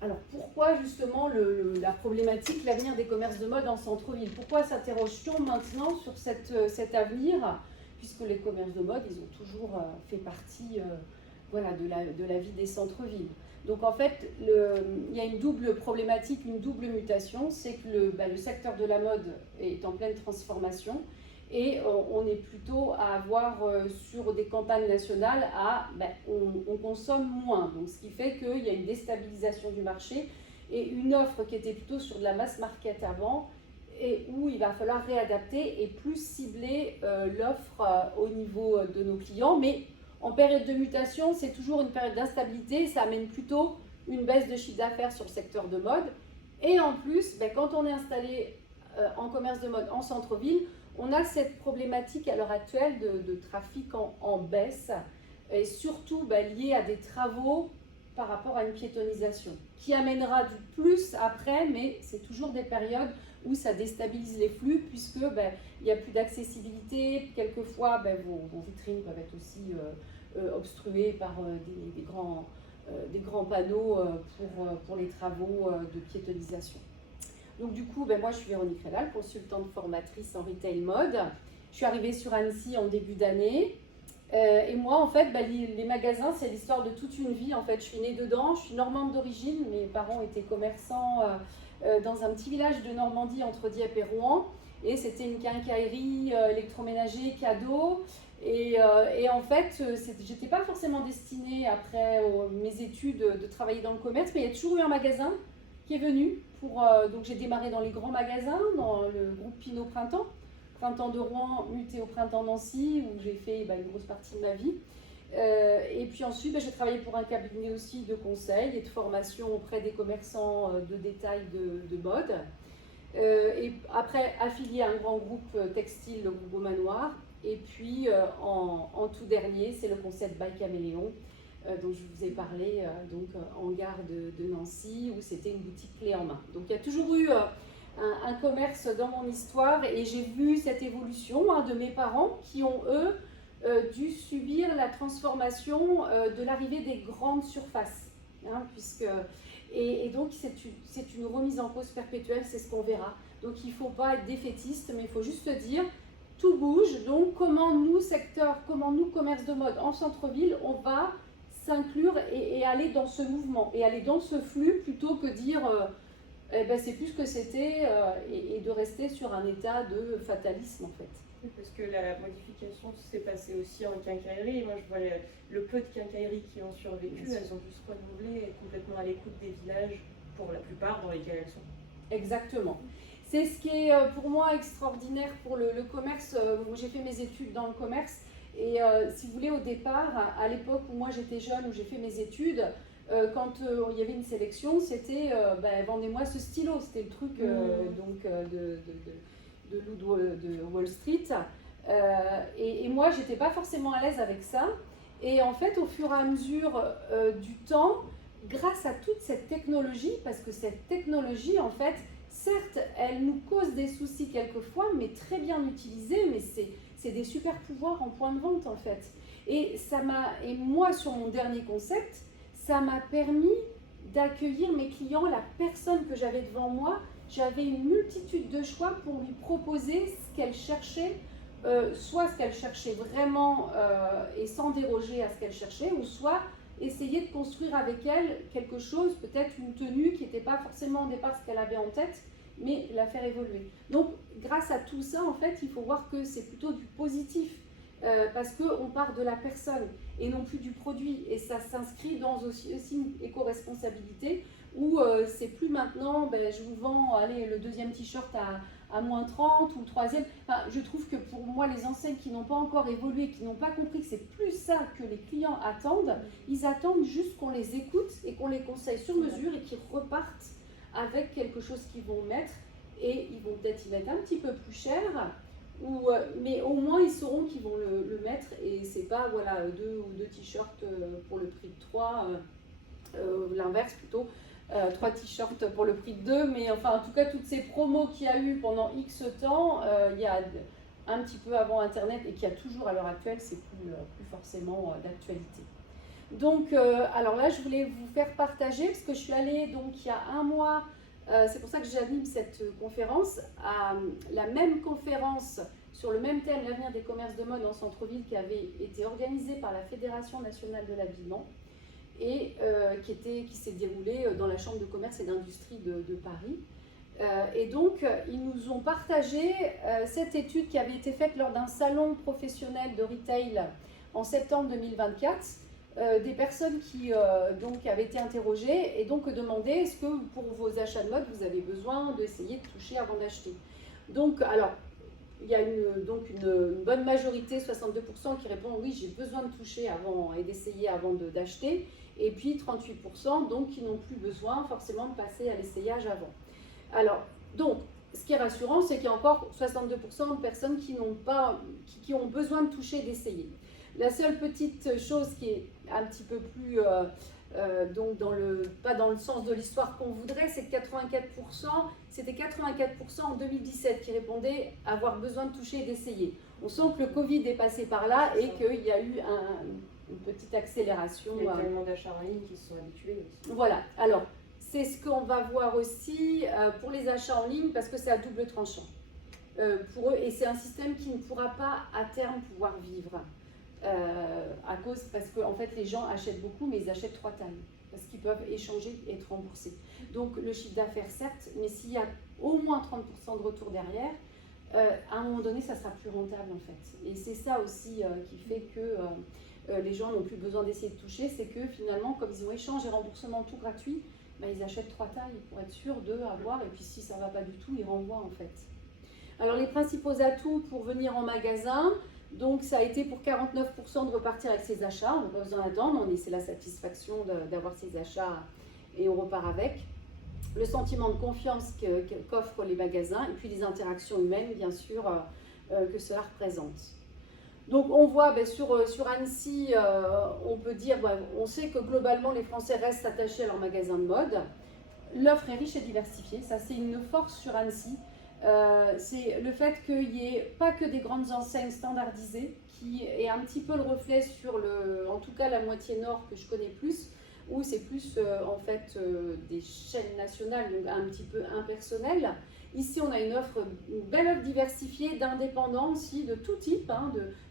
Alors pourquoi justement la problématique, l'avenir des commerces de mode en centre-ville? Pourquoi s'interroge-t-on maintenant sur cet avenir, puisque les commerces de mode, ils ont toujours fait partie voilà, de la vie des centres-villes. Donc en fait, il y a une double problématique, une double mutation, c'est que le secteur de la mode est en pleine transformation et on est plutôt à avoir sur des campagnes nationales on consomme moins. Donc ce qui fait qu'il y a une déstabilisation du marché et une offre qui était plutôt sur de la mass market avant et où il va falloir réadapter et plus cibler l'offre au niveau de nos clients. Mais en période de mutation, c'est toujours une période d'instabilité, ça amène plutôt une baisse de chiffre d'affaires sur le secteur de mode. Et en plus, quand on est installé en commerce de mode en centre-ville, on a cette problématique à l'heure actuelle de trafic en baisse, et surtout liée à des travaux par rapport à une piétonisation, qui amènera du plus après, mais c'est toujours des périodes où ça déstabilise les flux, puisque il n'y a plus d'accessibilité, quelquefois vos vitrines peuvent être aussi obstruées par des grands panneaux pour les travaux de piétonisation. Donc du coup, moi je suis Véronique Rédal, consultante formatrice en retail mode. Je suis arrivée sur Annecy en début d'année. Et moi, en fait, les magasins, c'est l'histoire de toute une vie. En fait, je suis née dedans, je suis normande d'origine. Mes parents étaient commerçants dans un petit village de Normandie entre Dieppe et Rouen. Et c'était une quincaillerie électroménager, cadeau. Et en fait, j'étais pas forcément destinée, après mes études, de travailler dans le commerce, mais il y a toujours eu un magasin qui est venu. Donc j'ai démarré dans les grands magasins, dans le groupe Pinot Printemps de Rouen, muté au Printemps Nancy, où j'ai fait une grosse partie de ma vie. Et puis ensuite, j'ai travaillé pour un cabinet aussi de conseil et de formation auprès des commerçants de détail de mode. Et après, affilié à un grand groupe textile, le groupe Beau Manoir. Et puis, en tout dernier, c'est le concept by Caméléon, dont je vous ai parlé, en gare de Nancy, où c'était une boutique clé en main. Donc il y a toujours eu un commerce dans mon histoire, et j'ai vu cette évolution de mes parents qui ont, eux, dû subir la transformation de l'arrivée des grandes surfaces. Et donc c'est une remise en cause perpétuelle, c'est ce qu'on verra. Donc il ne faut pas être défaitiste, mais il faut juste dire tout bouge. Donc comment nous, commerce de mode en centre-ville, on va s'inclure et aller dans ce mouvement, et aller dans ce flux, plutôt que dire c'est plus ce que c'était, et de rester sur un état de fatalisme en fait. Oui, parce que la modification s'est passée aussi en quincaillerie. Moi, je vois le peu de quincailleries qui ont survécu, elles ont dû se renouveler et complètement à l'écoute des villages, pour la plupart, dans lesquels elles sont. Exactement. C'est ce qui est pour moi extraordinaire pour le commerce. J'ai fait mes études dans le commerce, et si vous voulez, au départ, à l'époque où moi j'étais jeune, où j'ai fait mes études, quand il y avait une sélection, c'était vendez-moi ce stylo, c'était le truc de Wall Street. Et moi, j'étais pas forcément à l'aise avec ça. Et en fait, au fur et à mesure du temps, grâce à toute cette technologie, parce que cette technologie, en fait, certes, elle nous cause des soucis quelquefois, mais très bien utilisée, mais c'est des super pouvoirs en point de vente, en fait. Et moi, sur mon dernier concept, ça m'a permis d'accueillir mes clients, la personne que j'avais devant moi. J'avais une multitude de choix pour lui proposer ce qu'elle cherchait, soit ce qu'elle cherchait vraiment et sans déroger à ce qu'elle cherchait, ou soit essayer de construire avec elle quelque chose, peut-être une tenue qui n'était pas forcément au départ ce qu'elle avait en tête, mais la faire évoluer. Donc grâce à tout ça, en fait, il faut voir que c'est plutôt du positif, parce qu'on part de la personne et non plus du produit, et ça s'inscrit dans aussi une éco-responsabilité, où c'est plus maintenant, je vous vends le deuxième t-shirt à moins 30 ou le troisième. Enfin, je trouve que pour moi, les enseignes qui n'ont pas encore évolué, qui n'ont pas compris que c'est plus ça que les clients attendent, ils attendent juste qu'on les écoute et qu'on les conseille sur mesure, et qu'ils repartent avec quelque chose qu'ils vont mettre, et ils vont peut-être y mettre un petit peu plus cher, mais au moins ils sauront qu'ils vont le mettre, et c'est pas deux t-shirts pour le prix de 3, l'inverse plutôt. 3 t-shirts pour le prix de 2, mais enfin en tout cas toutes ces promos qu'il y a eu pendant X temps, il y a un petit peu avant Internet, et qu'il y a toujours à l'heure actuelle, c'est plus forcément d'actualité. Donc, alors là, je voulais vous faire partager, parce que je suis allée, donc, il y a un mois, c'est pour ça que j'anime cette conférence, à la même conférence sur le même thème, l'avenir des commerces de mode en centre-ville, qui avait été organisée par la Fédération nationale de l'habillement et qui s'est déroulée dans la Chambre de commerce et d'industrie de Paris. Et donc, ils nous ont partagé cette étude qui avait été faite lors d'un salon professionnel de retail en septembre 2024. Des personnes qui donc avaient été interrogées et donc demandaient est-ce que pour vos achats de mode, vous avez besoin d'essayer de toucher avant d'acheter. Donc, alors, il y a une bonne majorité, 62%, qui répondent oui, j'ai besoin de toucher avant et d'essayer avant d'acheter. Et puis 38% donc, qui n'ont plus besoin forcément de passer à l'essayage avant. Alors, donc, ce qui est rassurant, c'est qu'il y a encore 62% de personnes qui ont besoin de toucher et d'essayer. La seule petite chose qui est un petit peu plus, donc pas dans le sens de l'histoire qu'on voudrait, c'est que 84%, c'était 84% en 2017 qui répondaient avoir besoin de toucher et d'essayer. On sent que le Covid est passé par là et qu'il y a eu une petite accélération. Il y a tellement d'achats en ligne qui se sont habitués aussi. Voilà, alors c'est ce qu'on va voir aussi pour les achats en ligne parce que c'est à double tranchant pour eux et c'est un système qui ne pourra pas à terme pouvoir vivre. Parce que en fait les gens achètent beaucoup mais ils achètent 3 tailles parce qu'ils peuvent échanger et être remboursés. Donc le chiffre d'affaires certes, mais s'il y a au moins 30% de retour derrière, à un moment donné ça sera plus rentable en fait. Et c'est ça aussi qui fait que les gens n'ont plus besoin d'essayer de toucher, c'est que finalement comme ils ont échange et remboursement tout gratuit, ils achètent 3 tailles pour être sûr d'avoir et puis si ça ne va pas du tout, ils renvoient en fait. Alors les principaux atouts pour venir en magasin, donc ça a été pour 49% de repartir avec ses achats, on n'a pas besoin d'attendre, c'est la satisfaction d'avoir ses achats et on repart avec. Le sentiment de confiance qu'offrent les magasins et puis les interactions humaines bien sûr que cela représente. Donc on voit sur Annecy, on peut dire, on sait que globalement les Français restent attachés à leur magasin de mode. L'offre est riche et diversifiée, ça c'est une force sur Annecy. C'est le fait qu'il n'y ait pas que des grandes enseignes standardisées, qui est un petit peu le reflet sur en tout cas la moitié nord que je connais plus, où c'est plus en fait des chaînes nationales, donc un petit peu impersonnelles. Ici on a une belle offre diversifiée d'indépendants aussi, de tout type,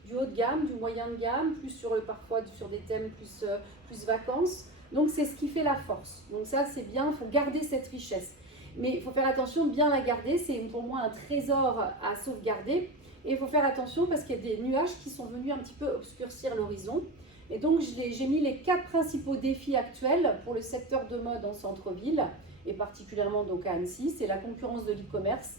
du haut de gamme, du moyen de gamme, plus parfois sur des thèmes plus vacances. Donc c'est ce qui fait la force. Donc ça c'est bien, il faut garder cette richesse. Mais il faut faire attention de bien la garder, c'est pour moi un trésor à sauvegarder. Et il faut faire attention parce qu'il y a des nuages qui sont venus un petit peu obscurcir l'horizon. Et donc j'ai mis les 4 principaux défis actuels pour le secteur de mode en centre-ville, et particulièrement donc à Annecy. C'est la concurrence de l'e-commerce,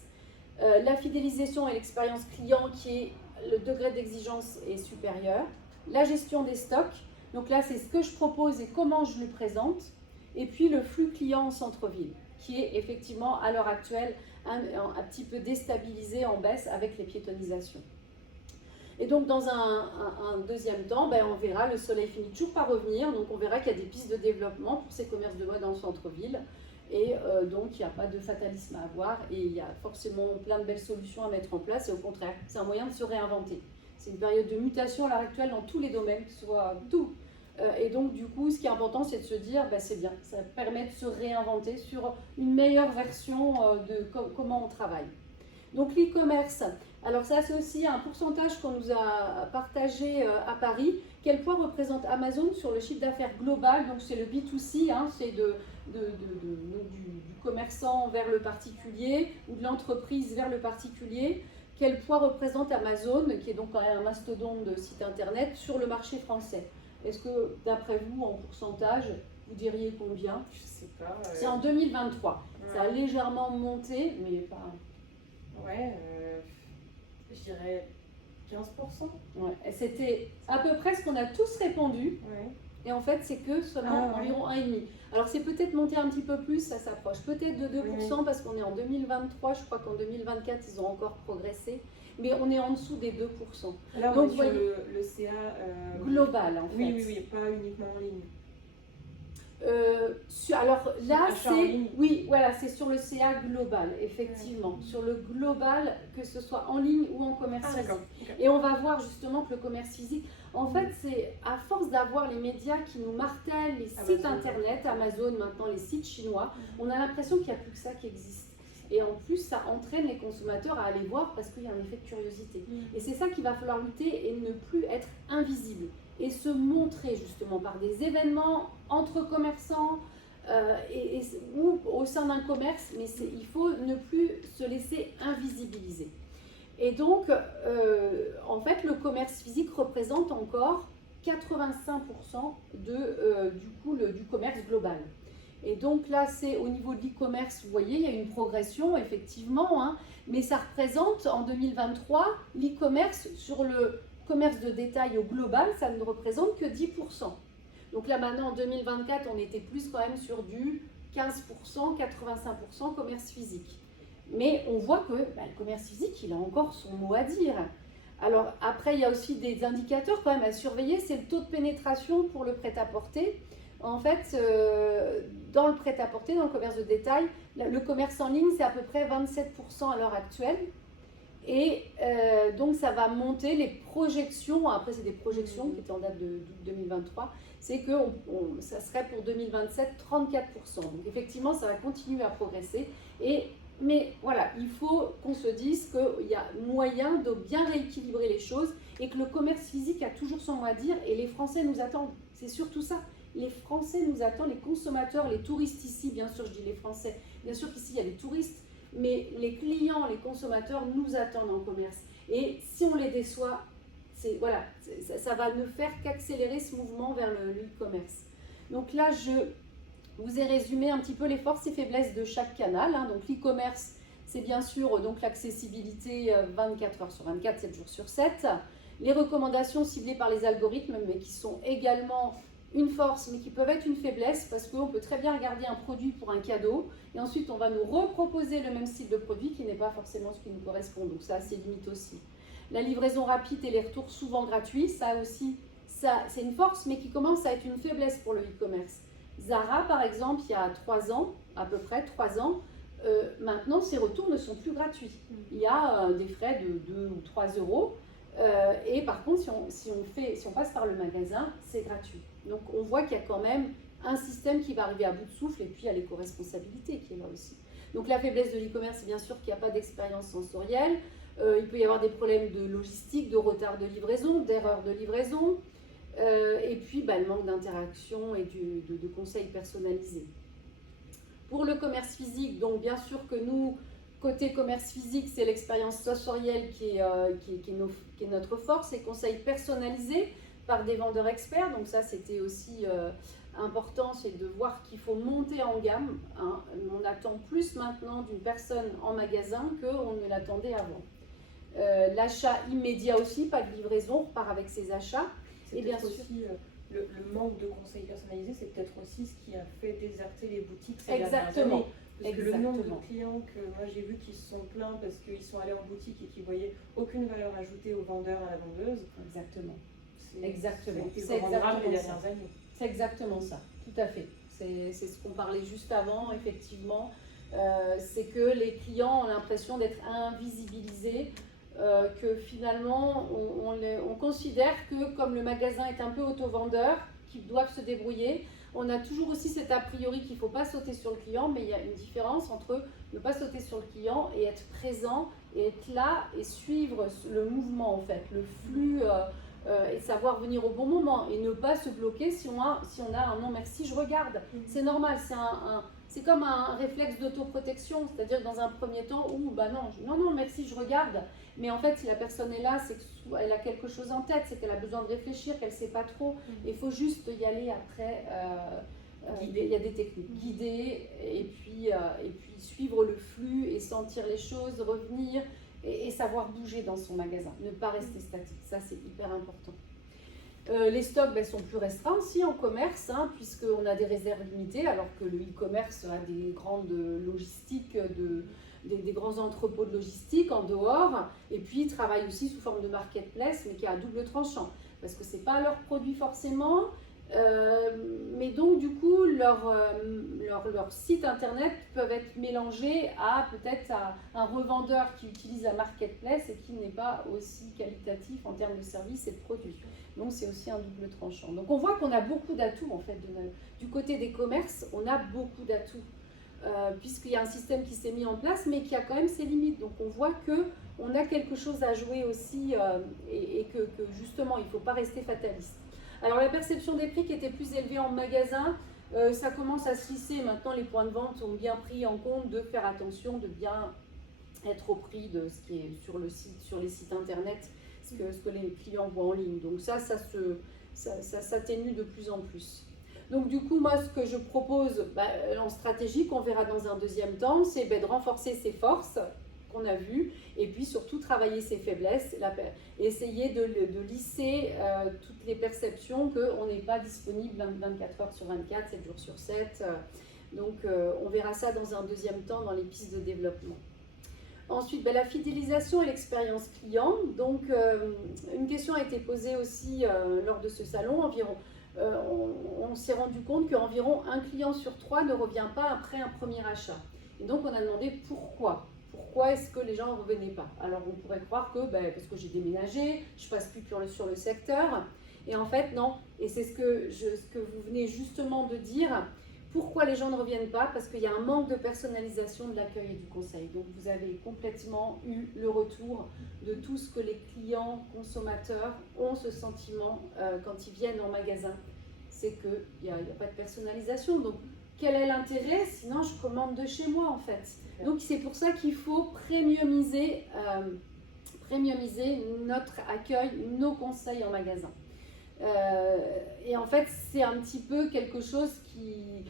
la fidélisation et l'expérience client qui est le degré d'exigence est supérieur, la gestion des stocks, donc là c'est ce que je propose et comment je le présente, et puis le flux client en centre-ville, qui est effectivement à l'heure actuelle un petit peu déstabilisé en baisse avec les piétonisations. Et donc dans un deuxième temps, on verra, le soleil finit toujours par revenir, donc on verra qu'il y a des pistes de développement pour ces commerces de mode en centre-ville, et donc il n'y a pas de fatalisme à avoir, et il y a forcément plein de belles solutions à mettre en place, et au contraire, c'est un moyen de se réinventer. C'est une période de mutation à l'heure actuelle dans tous les domaines, que ce soit tout. Et donc du coup, ce qui est important, c'est de se dire, c'est bien, ça permet de se réinventer sur une meilleure version de comment on travaille. Donc l'e-commerce, alors ça c'est aussi un pourcentage qu'on nous a partagé à Paris. Quel poids représente Amazon sur le chiffre d'affaires global? Donc c'est le B2C, c'est du commerçant vers le particulier ou de l'entreprise vers le particulier. Quel poids représente Amazon, qui est donc quand même un mastodonte de site internet, sur le marché français? Est-ce que d'après vous, en pourcentage, vous diriez combien? Je sais pas. C'est en 2023. Ouais. Ça a légèrement monté, mais pas... Ouais, je dirais 15%. Ouais. C'était à peu près ce qu'on a tous répondu. Ouais. Et en fait, c'est que seulement environ 1,5. Alors, c'est peut-être monté un petit peu plus, ça s'approche peut-être de 2% parce qu'on est en 2023. Je crois qu'en 2024, ils ont encore progressé. Mais on est en dessous des 2%. Là, on est sur le CA global, en fait. Oui, pas uniquement en ligne. Alors là, Achat en ligne. oui, voilà, c'est sur le CA global, effectivement. Sur le global, que ce soit en ligne ou en commerce Ah, physique. d'accord. Ok. Et on va voir justement que le commerce physique, en fait, c'est à force d'avoir les médias qui nous martèlent, les sites Amazon. internet, Amazon, maintenant les sites chinois, on a l'impression qu'il n'y a plus que ça qui existe. Et en plus, ça entraîne les consommateurs à aller voir parce qu'il y a un effet de curiosité. Et c'est ça qu'il va falloir lutter et ne plus être invisible. Et se montrer justement par des événements entre commerçants ou au sein d'un commerce, mais il faut ne plus se laisser invisibiliser. Et donc, en fait, le commerce physique représente encore 85% du commerce global. Et donc là, c'est au niveau de l'e-commerce, vous voyez, il y a une progression, effectivement, hein, mais ça représente en 2023, l'e-commerce sur le commerce de détail au global, ça ne représente que 10%. Donc là, maintenant, en 2024, on était plus quand même sur du 15%, 85% commerce physique. Mais on voit que le commerce physique, il a encore son mot à dire. Alors après, il y a aussi des indicateurs quand même à surveiller, c'est le taux de pénétration pour le prêt-à-porter. En fait, dans le prêt-à-porter, dans le commerce de détail, le commerce en ligne, c'est à peu près 27% à l'heure actuelle. Et donc, ça va monter les projections. Après, c'est des projections qui étaient en date de 2023. C'est que ça serait pour 2027 34%. Donc, effectivement, ça va continuer à progresser. Mais voilà, il faut qu'on se dise qu'il y a moyen de bien rééquilibrer les choses et que le commerce physique a toujours son mot à dire et les Français nous attendent. C'est surtout ça. Les Français nous attendent, les consommateurs, les touristes ici, bien sûr, je dis les Français. Bien sûr qu'ici, il y a les touristes, mais les clients, les consommateurs nous attendent en commerce. Et si on les déçoit, ça va ne faire qu'accélérer ce mouvement vers le e-commerce. Donc là, je vous ai résumé un petit peu les forces et faiblesses de chaque canal. Hein. Donc l'e-commerce, c'est bien sûr donc l'accessibilité 24 heures sur 24, 7 jours sur 7. Les recommandations ciblées par les algorithmes, mais qui sont également une force, mais qui peuvent être une faiblesse, parce qu'on peut très bien regarder un produit pour un cadeau, et ensuite on va nous reproposer le même style de produit qui n'est pas forcément ce qui nous correspond. Donc ça, c'est limite aussi. La livraison rapide et les retours souvent gratuits, ça aussi, c'est une force, mais qui commence à être une faiblesse pour le e-commerce. Zara, par exemple, il y a 3 ans, à peu près 3 ans, maintenant, ces retours ne sont plus gratuits. Il y a des frais de 2 ou 3 euros. Et par contre, si on passe par le magasin, c'est gratuit. Donc, on voit qu'il y a quand même un système qui va arriver à bout de souffle et puis il y a l'éco-responsabilité qui est là aussi. Donc, la faiblesse de l'e-commerce, c'est bien sûr qu'il n'y a pas d'expérience sensorielle. Il peut y avoir des problèmes de logistique, de retard de livraison, d'erreur de livraison. Et puis le manque d'interaction et de conseils personnalisés. Pour le commerce physique, donc bien sûr que nous, côté commerce physique, c'est l'expérience sensorielle qui est notre force, et conseils personnalisés par des vendeurs experts. Donc ça, c'était aussi important, c'est de voir qu'il faut monter en gamme. Hein. On attend plus maintenant d'une personne en magasin qu'on ne l'attendait avant. L'achat immédiat aussi, pas de livraison, on repart avec ses achats. Et bien sûr, aussi, le manque de conseils personnalisés, c'est peut-être aussi ce qui a fait déserter les boutiques ces dernières années. Parce que le nombre de clients que moi j'ai vu qui se sont plaints parce qu'ils sont allés en boutique et qui ne voyaient aucune valeur ajoutée au vendeur, à la vendeuse. Exactement. C'est exactement les dernières années. C'est exactement ça, tout à fait. C'est ce qu'on parlait juste avant, effectivement. C'est que les clients ont l'impression d'être invisibilisés. Que finalement on considère que comme le magasin est un peu auto-vendeur, qu'ils doivent se débrouiller, on a toujours aussi cet a priori qu'il ne faut pas sauter sur le client, mais il y a une différence entre ne pas sauter sur le client et être présent, et être là et suivre le mouvement en fait, le flux et savoir venir au bon moment et ne pas se bloquer si on a un non merci, je regarde. C'est normal, c'est comme un réflexe d'autoprotection, c'est-à-dire dans un premier temps où non merci, je regarde. Mais en fait, si la personne est là, c'est qu'elle a quelque chose en tête, c'est qu'elle a besoin de réfléchir, qu'elle ne sait pas trop. Il faut juste y aller après. Il y a des techniques. Guider et puis suivre le flux et sentir les choses, revenir et savoir bouger dans son magasin. Ne pas rester statique. Ça, c'est hyper important. Les stocks sont plus restreints aussi en commerce, hein, puisqu'on a des réserves limitées, alors que le e-commerce a des grandes logistiques, des grands entrepôts de logistique en dehors, et puis ils travaillent aussi sous forme de marketplace, mais qui est à double tranchant, parce que ce n'est pas leur produit forcément, Mais donc du coup, leurs sites internet peuvent être mélangés à peut-être un revendeur qui utilise la marketplace et qui n'est pas aussi qualitatif en termes de services et de produits. Donc c'est aussi un double tranchant. Donc on voit qu'on a beaucoup d'atouts en fait. Du côté des commerces, on a beaucoup d'atouts. Puisqu'il y a un système qui s'est mis en place, mais qui a quand même ses limites. Donc on voit qu'on a quelque chose à jouer aussi et que justement, il ne faut pas rester fataliste. Alors la perception des prix qui était plus élevée en magasin, ça commence à se lisser. Maintenant, les points de vente ont bien pris en compte de faire attention, de bien être au prix de ce qui est sur le site, sur les sites internet, ce que les clients voient en ligne. Donc ça s'atténue de plus en plus. Donc du coup, moi, ce que je propose en stratégie, qu'on verra dans un deuxième temps, c'est de renforcer ses forces qu'on a vues, et puis surtout travailler ses faiblesses, essayer de lisser toutes les perceptions qu'on n'est pas disponible 24 heures sur 24, 7 jours sur 7. Donc on verra ça dans un deuxième temps dans les pistes de développement. Ensuite, la fidélisation et l'expérience client. Donc une question a été posée aussi lors de ce salon, on s'est rendu compte qu'environ 1 client sur 3 ne revient pas après un premier achat. Et donc, on a demandé pourquoi. Pourquoi est-ce que les gens ne revenaient pas? Alors, on pourrait croire que parce que j'ai déménagé, je ne passe plus sur le secteur. Et en fait, non. Et c'est ce que vous venez justement de dire. Pourquoi les gens ne reviennent pas? Parce qu'il y a un manque de personnalisation de l'accueil et du conseil. Donc, vous avez complètement eu le retour de tout ce que les clients consommateurs ont ce sentiment quand ils viennent en magasin. C'est qu'il n'y a pas de personnalisation. Donc, quel est l'intérêt? Sinon, je commande de chez moi, en fait. Donc, c'est pour ça qu'il faut premiumiser notre accueil, nos conseils en magasin. Et en fait, c'est un petit peu quelque chose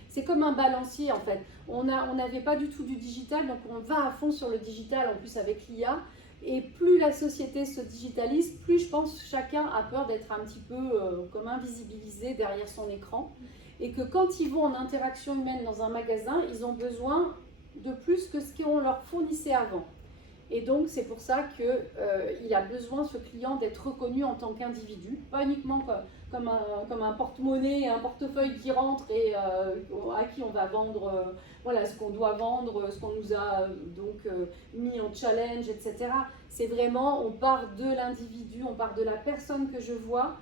c'est comme un balancier en fait. On n'avait pas du tout du digital, donc on va à fond sur le digital en plus avec l'IA. Et plus la société se digitalise, plus je pense chacun a peur d'être un petit peu comme invisibilisé derrière son écran. Et que quand ils vont en interaction humaine dans un magasin, ils ont besoin de plus que ce qu'on leur fournissait avant. Et donc, c'est pour ça qu'il a besoin, ce client, d'être reconnu en tant qu'individu, pas uniquement comme un porte-monnaie, un portefeuille qui rentre et à qui on va vendre ce qu'on doit vendre, ce qu'on nous a mis en challenge, etc. C'est vraiment, on part de l'individu, on part de la personne que je vois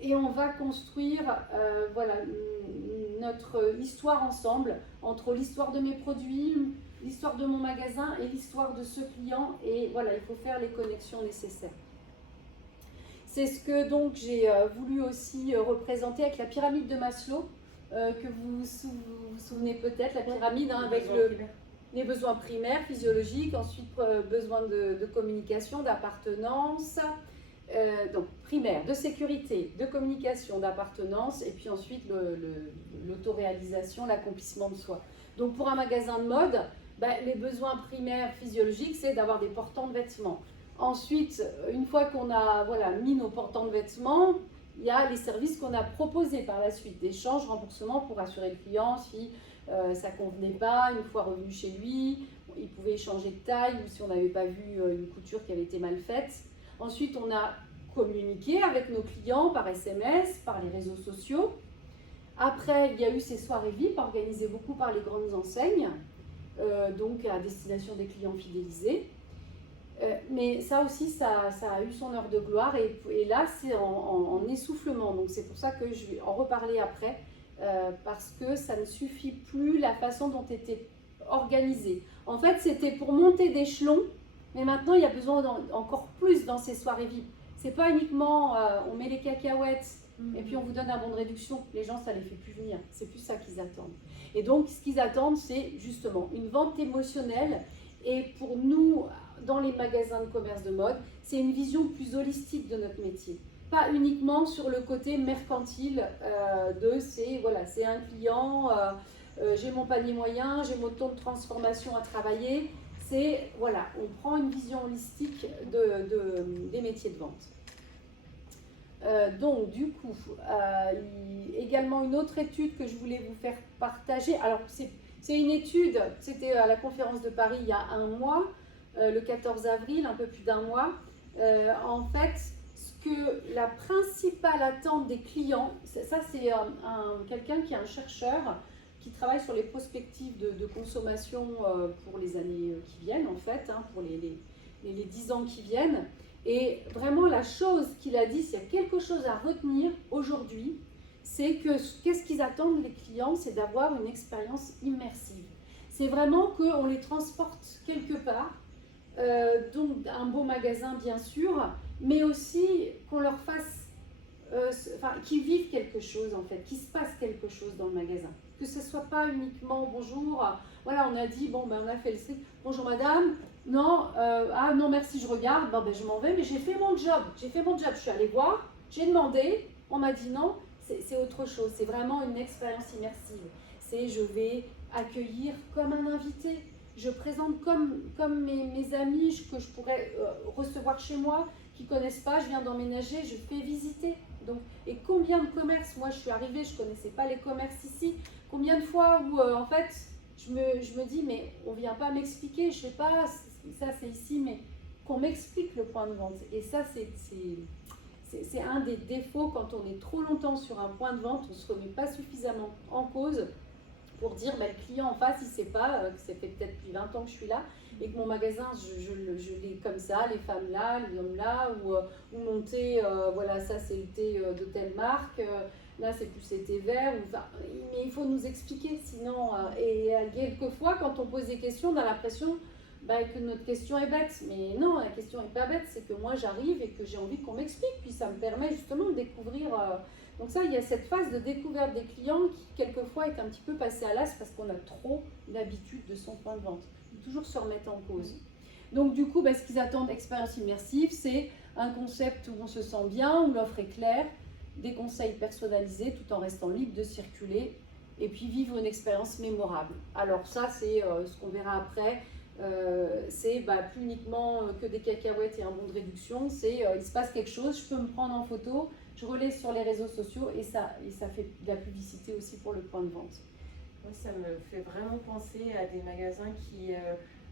et on va construire notre histoire ensemble, entre l'histoire de mes produits, l'histoire de mon magasin et l'histoire de ce client, et voilà, il faut faire les connexions nécessaires. C'est ce que donc j'ai voulu aussi représenter avec la pyramide de Maslow, que vous vous souvenez peut-être, la pyramide avec les besoins primaires, physiologiques, ensuite besoins de communication, d'appartenance, donc primaire, de sécurité, de communication, d'appartenance, et puis ensuite l'autoréalisation, l'accomplissement de soi. Donc pour un magasin de mode, les besoins primaires physiologiques, c'est d'avoir des portants de vêtements. Ensuite, une fois qu'on a mis nos portants de vêtements, il y a les services qu'on a proposés par la suite, d'échange, remboursement pour rassurer le client si ça ne convenait pas, une fois revenu chez lui, il pouvait changer de taille ou si on n'avait pas vu une couture qui avait été mal faite. Ensuite, on a communiqué avec nos clients par SMS, par les réseaux sociaux. Après, il y a eu ces soirées VIP organisées beaucoup par les grandes enseignes, donc à destination des clients fidélisés. Mais ça aussi, ça a eu son heure de gloire et là, c'est en essoufflement. Donc c'est pour ça que je vais en reparler après, parce que ça ne suffit plus la façon dont était organisé. En fait, c'était pour monter d'échelon, mais maintenant, il y a besoin encore plus dans ces soirées VIP. C'est pas uniquement on met les cacahuètes et puis on vous donne un bon de réduction. Les gens, ça les fait plus venir. C'est plus ça qu'ils attendent. Et donc, ce qu'ils attendent, c'est justement une vente émotionnelle. Et pour nous, dans les magasins de commerce de mode, c'est une vision plus holistique de notre métier. Pas uniquement sur le côté mercantile c'est un client, j'ai mon panier moyen, j'ai mon taux de transformation à travailler. On prend une vision holistique des métiers de vente. Donc du coup, également une autre étude que je voulais vous faire partager. Alors c'est une étude, c'était à la conférence de Paris il y a un mois, le 14 avril, un peu plus d'un mois. En fait, ce que la principale attente des clients, ça c'est quelqu'un qui est un chercheur qui travaille sur les prospectives de consommation pour les années qui viennent en fait, hein, pour les 10 ans qui viennent. Et vraiment la chose qu'il a dit, s'il y a quelque chose à retenir aujourd'hui, c'est que qu'est-ce qu'ils attendent les clients, c'est d'avoir une expérience immersive. C'est vraiment qu'on les transporte quelque part, donc un beau magasin bien sûr, mais aussi qu'on leur fasse, qu'ils vivent quelque chose en fait, qu'il se passe quelque chose dans le magasin. Que ce ne soit pas uniquement bonjour, voilà on a dit, bon ben on a fait le site, bonjour madame, non, ah non merci je regarde, bon, ben, je m'en vais, mais j'ai fait mon job, je suis allée voir, j'ai demandé, on m'a dit non, c'est autre chose, c'est vraiment une expérience immersive. C'est je vais accueillir comme un invité, je présente comme mes amis que je pourrais recevoir chez moi, qui ne connaissent pas, je viens d'emménager, je fais visiter. Donc, et combien de commerces, moi je suis arrivée, je ne connaissais pas les commerces ici, combien de fois où en fait je me dis mais on ne vient pas m'expliquer, je ne sais pas, ça c'est ici, mais qu'on m'explique le point de vente. Et ça c'est un des défauts quand on est trop longtemps sur un point de vente, on ne se remet pas suffisamment en cause pour dire le client en face il ne sait pas, que ça fait peut-être depuis 20 ans que je suis là, et que mon magasin, je l'ai comme ça, les femmes là, les hommes là, ou mon thé, voilà, ça c'est le thé de telle marque, là c'est plus le thé vert, mais il faut nous expliquer, sinon, et quelquefois quand on pose des questions, on a l'impression que notre question est bête, mais non, la question n'est pas bête, c'est que moi j'arrive et que j'ai envie qu'on m'explique, puis ça me permet justement de découvrir. Donc ça, il y a cette phase de découverte des clients qui quelquefois est un petit peu passée à l'as parce qu'on a trop l'habitude de son point de vente. Il faut toujours se remettre en cause. Donc du coup, ce qu'ils attendent expérience immersive, c'est un concept où on se sent bien, où l'offre est claire, des conseils personnalisés tout en restant libre de circuler et puis vivre une expérience mémorable. Alors ça, c'est ce qu'on verra après. C'est plus uniquement que des cacahuètes et un bon de réduction, c'est il se passe quelque chose, je peux me prendre en photo, je relais sur les réseaux sociaux et ça fait de la publicité aussi pour le point de vente. Moi, ça me fait vraiment penser à des magasins qui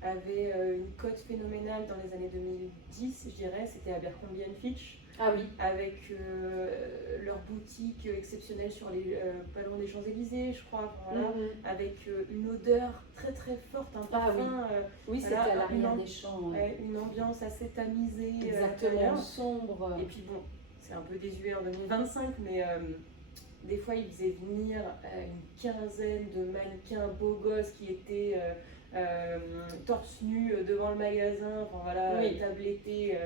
avaient une cote phénoménale dans les années 2010, je dirais, c'était Abercrombie & Fitch. Ah oui. Avec leur boutique exceptionnelle sur pas loin des Champs-Élysées, je crois, voilà, avec une odeur très très forte, un parfum. Oui, c'était à l'arrière des champs. Une ambiance assez tamisée. Exactement, sombre. Et puis bon, c'est un peu désuet en 2025, mais des fois ils faisaient venir une quinzaine de mannequins beaux gosses qui étaient torse nu devant le magasin, tablettés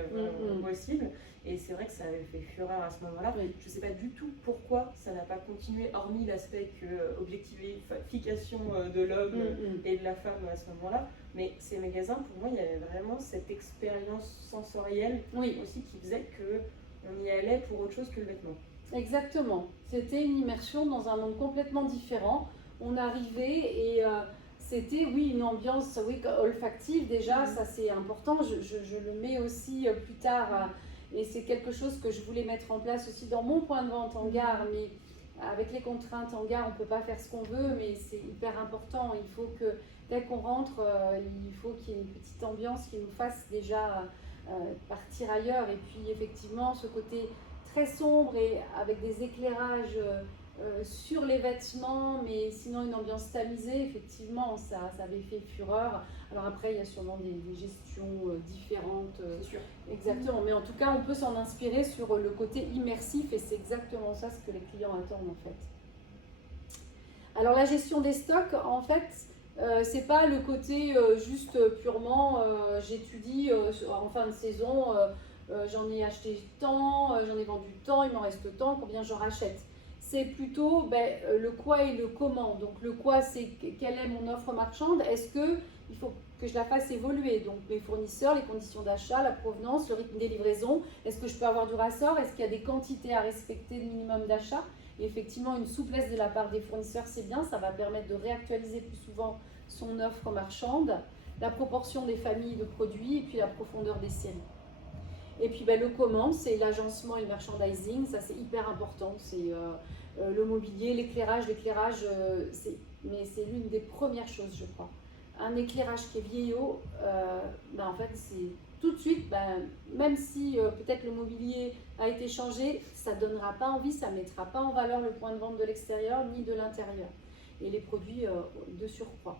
possible. Et c'est vrai que ça avait fait fureur à ce moment-là. Oui. Je ne sais pas du tout pourquoi ça n'a pas continué, hormis l'aspect objectification de l'homme et de la femme à ce moment-là. Mais ces magasins, pour moi, il y avait vraiment cette expérience sensorielle aussi qui faisait qu'on y allait pour autre chose que le vêtement. Exactement. C'était une immersion dans un monde complètement différent. On arrivait et c'était, une ambiance olfactive déjà, ça c'est important. Je le mets aussi plus tard. Et c'est quelque chose que je voulais mettre en place aussi dans mon point de vente en gare, mais avec les contraintes en gare, on ne peut pas faire ce qu'on veut, mais c'est hyper important. Il faut que, dès qu'on rentre, il faut qu'il y ait une petite ambiance qui nous fasse déjà partir ailleurs. Et puis effectivement, ce côté très sombre et avec des éclairages sur les vêtements, mais sinon une ambiance tamisée, effectivement, ça avait fait fureur. Alors après, il y a sûrement des gestions différentes. C'est sûr. Exactement, mais en tout cas, on peut s'en inspirer sur le côté immersif et c'est exactement ça ce que les clients attendent en fait. Alors la gestion des stocks, en fait, c'est pas le côté juste purement j'étudie en fin de saison, j'en ai acheté tant, j'en ai vendu tant, il m'en reste tant, combien j'en rachète. C'est plutôt le quoi et le comment. Donc le quoi, c'est quelle est mon offre marchande, est-ce qu'il faut que je la fasse évoluer, donc les fournisseurs, les conditions d'achat, la provenance, le rythme des livraisons, est-ce que je peux avoir du rassort, est-ce qu'il y a des quantités à respecter, le minimum d'achat. Et effectivement, une souplesse de la part des fournisseurs, c'est bien, ça va permettre de réactualiser plus souvent son offre marchande, la proportion des familles de produits et puis la profondeur des séries. Et puis le comment, c'est l'agencement et le merchandising, ça c'est hyper important, c'est le mobilier, l'éclairage, c'est l'une des premières choses je crois. Un éclairage qui est vieillot, en fait c'est tout de suite, même si peut-être le mobilier a été changé, ça ne donnera pas envie, ça ne mettra pas en valeur le point de vente de l'extérieur ni de l'intérieur. Et les produits de surcroît.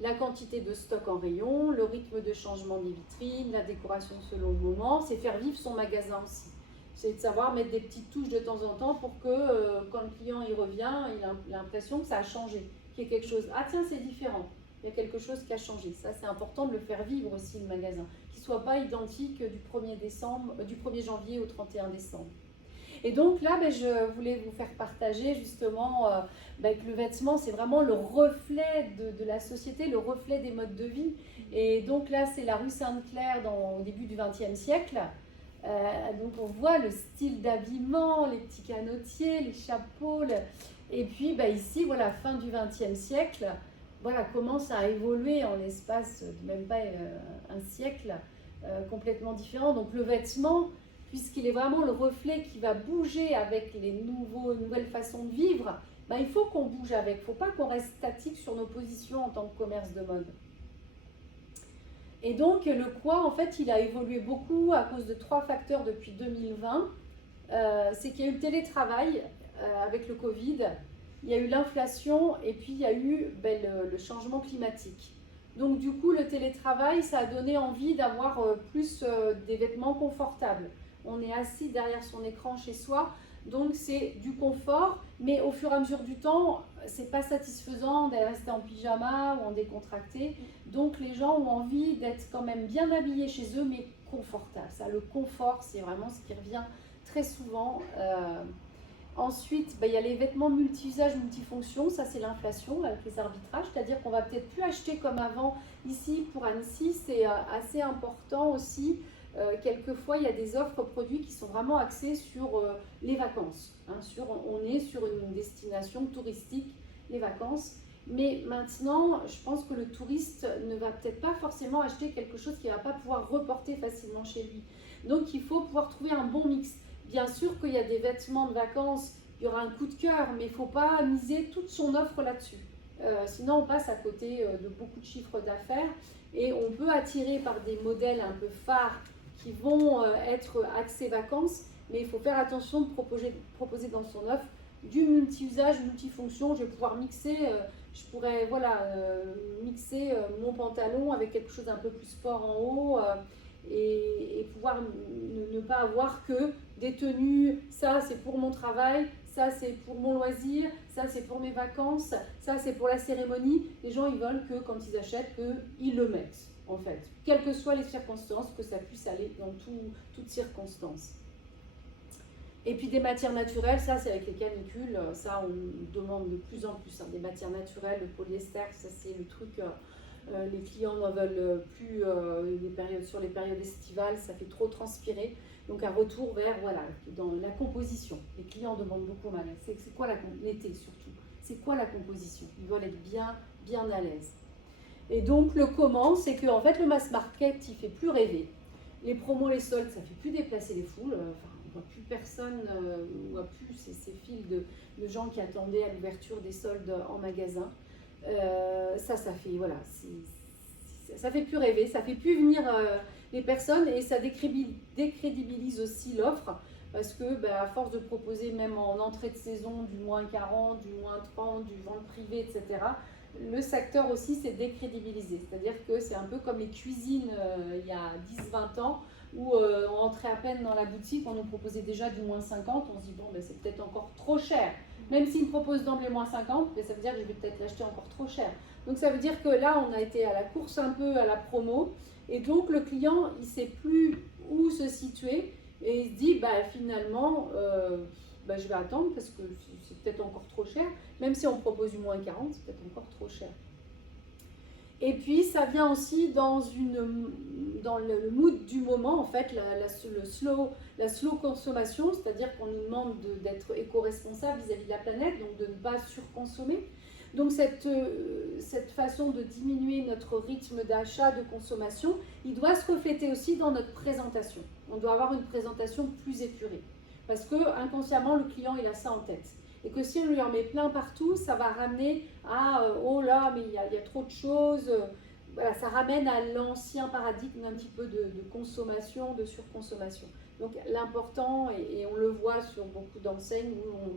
La quantité de stock en rayon, le rythme de changement des vitrines, la décoration selon le moment, c'est faire vivre son magasin aussi. C'est de savoir mettre des petites touches de temps en temps pour que quand le client y revient, il a l'impression que ça a changé, qu'il y ait quelque chose. Ah tiens, c'est différent, il y a quelque chose qui a changé. Ça, c'est important de le faire vivre aussi, le magasin, qu'il ne soit pas identique du 1er janvier au 31 décembre. Et donc là, je voulais vous faire partager justement que le vêtement, c'est vraiment le reflet de la société, le reflet des modes de vie. Et donc là, c'est la rue Sainte-Claire au début du XXe siècle. Donc on voit le style d'habillement, les petits canotiers, les chapeaux. Et puis ici, voilà, fin du XXe siècle, voilà comment ça a évolué en l'espace de même pas un siècle, complètement différent. Donc le vêtement, puisqu'il est vraiment le reflet qui va bouger avec les nouvelles façons de vivre, il faut qu'on bouge avec. Il ne faut pas qu'on reste statique sur nos positions en tant que commerce de mode. Et donc, le quoi, en fait, il a évolué beaucoup à cause de 3 facteurs depuis 2020. C'est qu'il y a eu le télétravail avec le Covid, il y a eu l'inflation et puis il y a eu le changement climatique. Donc, du coup, le télétravail, ça a donné envie d'avoir plus des vêtements confortables. On est assis derrière son écran chez soi, donc c'est du confort, mais au fur et à mesure du temps, c'est pas satisfaisant d'aller rester en pyjama ou en décontracté. Donc les gens ont envie d'être quand même bien habillés chez eux, mais confortables. Ça, le confort, c'est vraiment ce qui revient très souvent. Ensuite, il y a les vêtements multi-usages, multifonctions. Ça, c'est l'inflation avec les arbitrages, c'est-à-dire qu'on va peut-être plus acheter comme avant. Ici, pour Annecy, c'est assez important aussi. Quelquefois, il y a des offres produits qui sont vraiment axées sur les vacances. On est sur une destination touristique, les vacances. Mais maintenant, je pense que le touriste ne va peut-être pas forcément acheter quelque chose qu'il ne va pas pouvoir reporter facilement chez lui. Donc, il faut pouvoir trouver un bon mix. Bien sûr qu'il y a des vêtements de vacances, il y aura un coup de cœur, mais il ne faut pas miser toute son offre là-dessus. Sinon, on passe à côté de beaucoup de chiffres d'affaires et on peut attirer par des modèles un peu phares qui vont être axés vacances, mais il faut faire attention de proposer dans son offre du multi-usage, multifonction. Je vais pouvoir mixer, je pourrais mixer mon pantalon avec quelque chose d'un peu plus sport en haut et pouvoir ne pas avoir que des tenues, ça c'est pour mon travail, ça c'est pour mon loisir, ça c'est pour mes vacances, ça c'est pour la cérémonie. Les gens ils veulent que quand ils achètent, qu'ils le mettent. En fait, quelles que soient les circonstances, que ça puisse aller dans toutes circonstances. Et puis des matières naturelles, ça c'est avec les canicules, ça on demande de plus en plus, des matières naturelles, le polyester, ça c'est le truc, les clients n'en veulent plus sur les périodes estivales, ça fait trop transpirer. Donc un retour vers, dans la composition. Les clients demandent beaucoup mal. C'est quoi l'été surtout? C'est quoi la composition? Ils veulent être bien à l'aise. Et donc le comment, c'est que en fait le mass market il fait plus rêver. Les promos, les soldes, ça fait plus déplacer les foules. On voit plus personne, on voit plus ces files de gens qui attendaient à l'ouverture des soldes en magasin. Ça fait ça fait plus rêver, ça fait plus venir les personnes et ça décrédibilise aussi l'offre parce que à force de proposer même en entrée de saison du moins 40, du moins 30, du vente privée, etc. Le secteur aussi s'est décrédibilisé, c'est-à-dire que c'est un peu comme les cuisines il y a 10-20 ans où on entrait à peine dans la boutique, on nous proposait déjà du moins 50, on se dit c'est peut-être encore trop cher. Même s'ils me proposent d'emblée moins 50, ça veut dire que je vais peut-être l'acheter encore trop cher. Donc ça veut dire que là on a été à la course un peu à la promo et donc le client il ne sait plus où se situer et il se dit finalement je vais attendre parce que c'est peut-être encore trop cher. Même si on propose du moins 40, c'est peut-être encore trop cher. Et puis ça vient aussi dans le mood du moment, en fait, la slow consommation, c'est-à-dire qu'on nous demande d'être éco-responsable vis-à-vis de la planète, donc de ne pas surconsommer. Donc cette façon de diminuer notre rythme d'achat, de consommation, il doit se refléter aussi dans notre présentation. On doit avoir une présentation plus épurée. Parce que inconsciemment, le client il a ça en tête. Et que si on lui en met plein partout, ça va ramener à oh là, mais il y a trop de choses. voilà, ça ramène à l'ancien paradigme un petit peu de consommation, de surconsommation. Donc l'important, et on le voit sur beaucoup d'enseignes où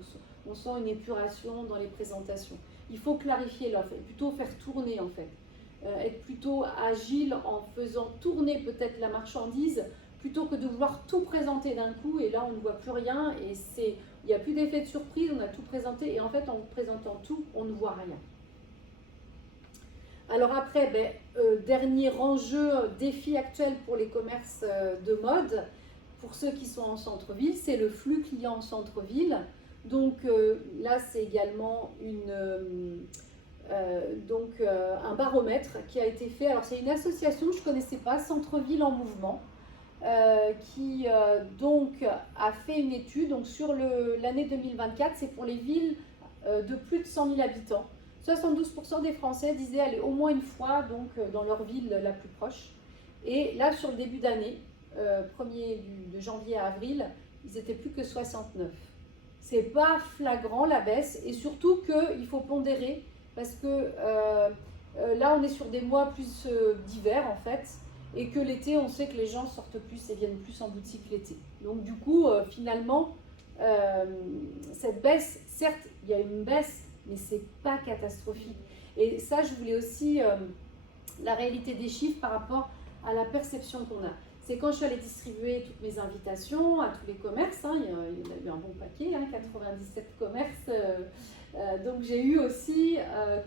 on sent une épuration dans les présentations. Il faut clarifier l'offre, plutôt faire tourner en fait. Être plutôt agile en faisant tourner peut-être la marchandise plutôt que de vouloir tout présenter d'un coup et là on ne voit plus rien et il n'y a plus d'effet de surprise, on a tout présenté et en fait en présentant tout, on ne voit rien. Alors après, dernier enjeu, défi actuel pour les commerces de mode, pour ceux qui sont en centre-ville, c'est le flux client en centre-ville. Donc là, c'est également un baromètre qui a été fait. Alors c'est une association que je ne connaissais pas, Centre-ville en mouvement, qui donc a fait une étude donc, sur l'année 2024. C'est pour les villes de plus de 100 000 habitants. 72% des Français disaient aller au moins une fois donc, dans leur ville la plus proche. Et là, sur le début d'année, 1er de janvier à avril, ils étaient plus que 69. C'est pas flagrant la baisse et surtout qu'il faut pondérer parce que là, on est sur des mois plus d'hiver en fait et que l'été, on sait que les gens sortent plus et viennent plus en boutique l'été. Donc du coup, finalement, cette baisse, certes, il y a une baisse, mais c'est pas catastrophique. Et ça, je voulais aussi la réalité des chiffres par rapport à la perception qu'on a. C'est quand je suis allée distribuer toutes mes invitations à tous les commerces, il y en a eu un bon paquet, 97 commerces, donc j'ai eu aussi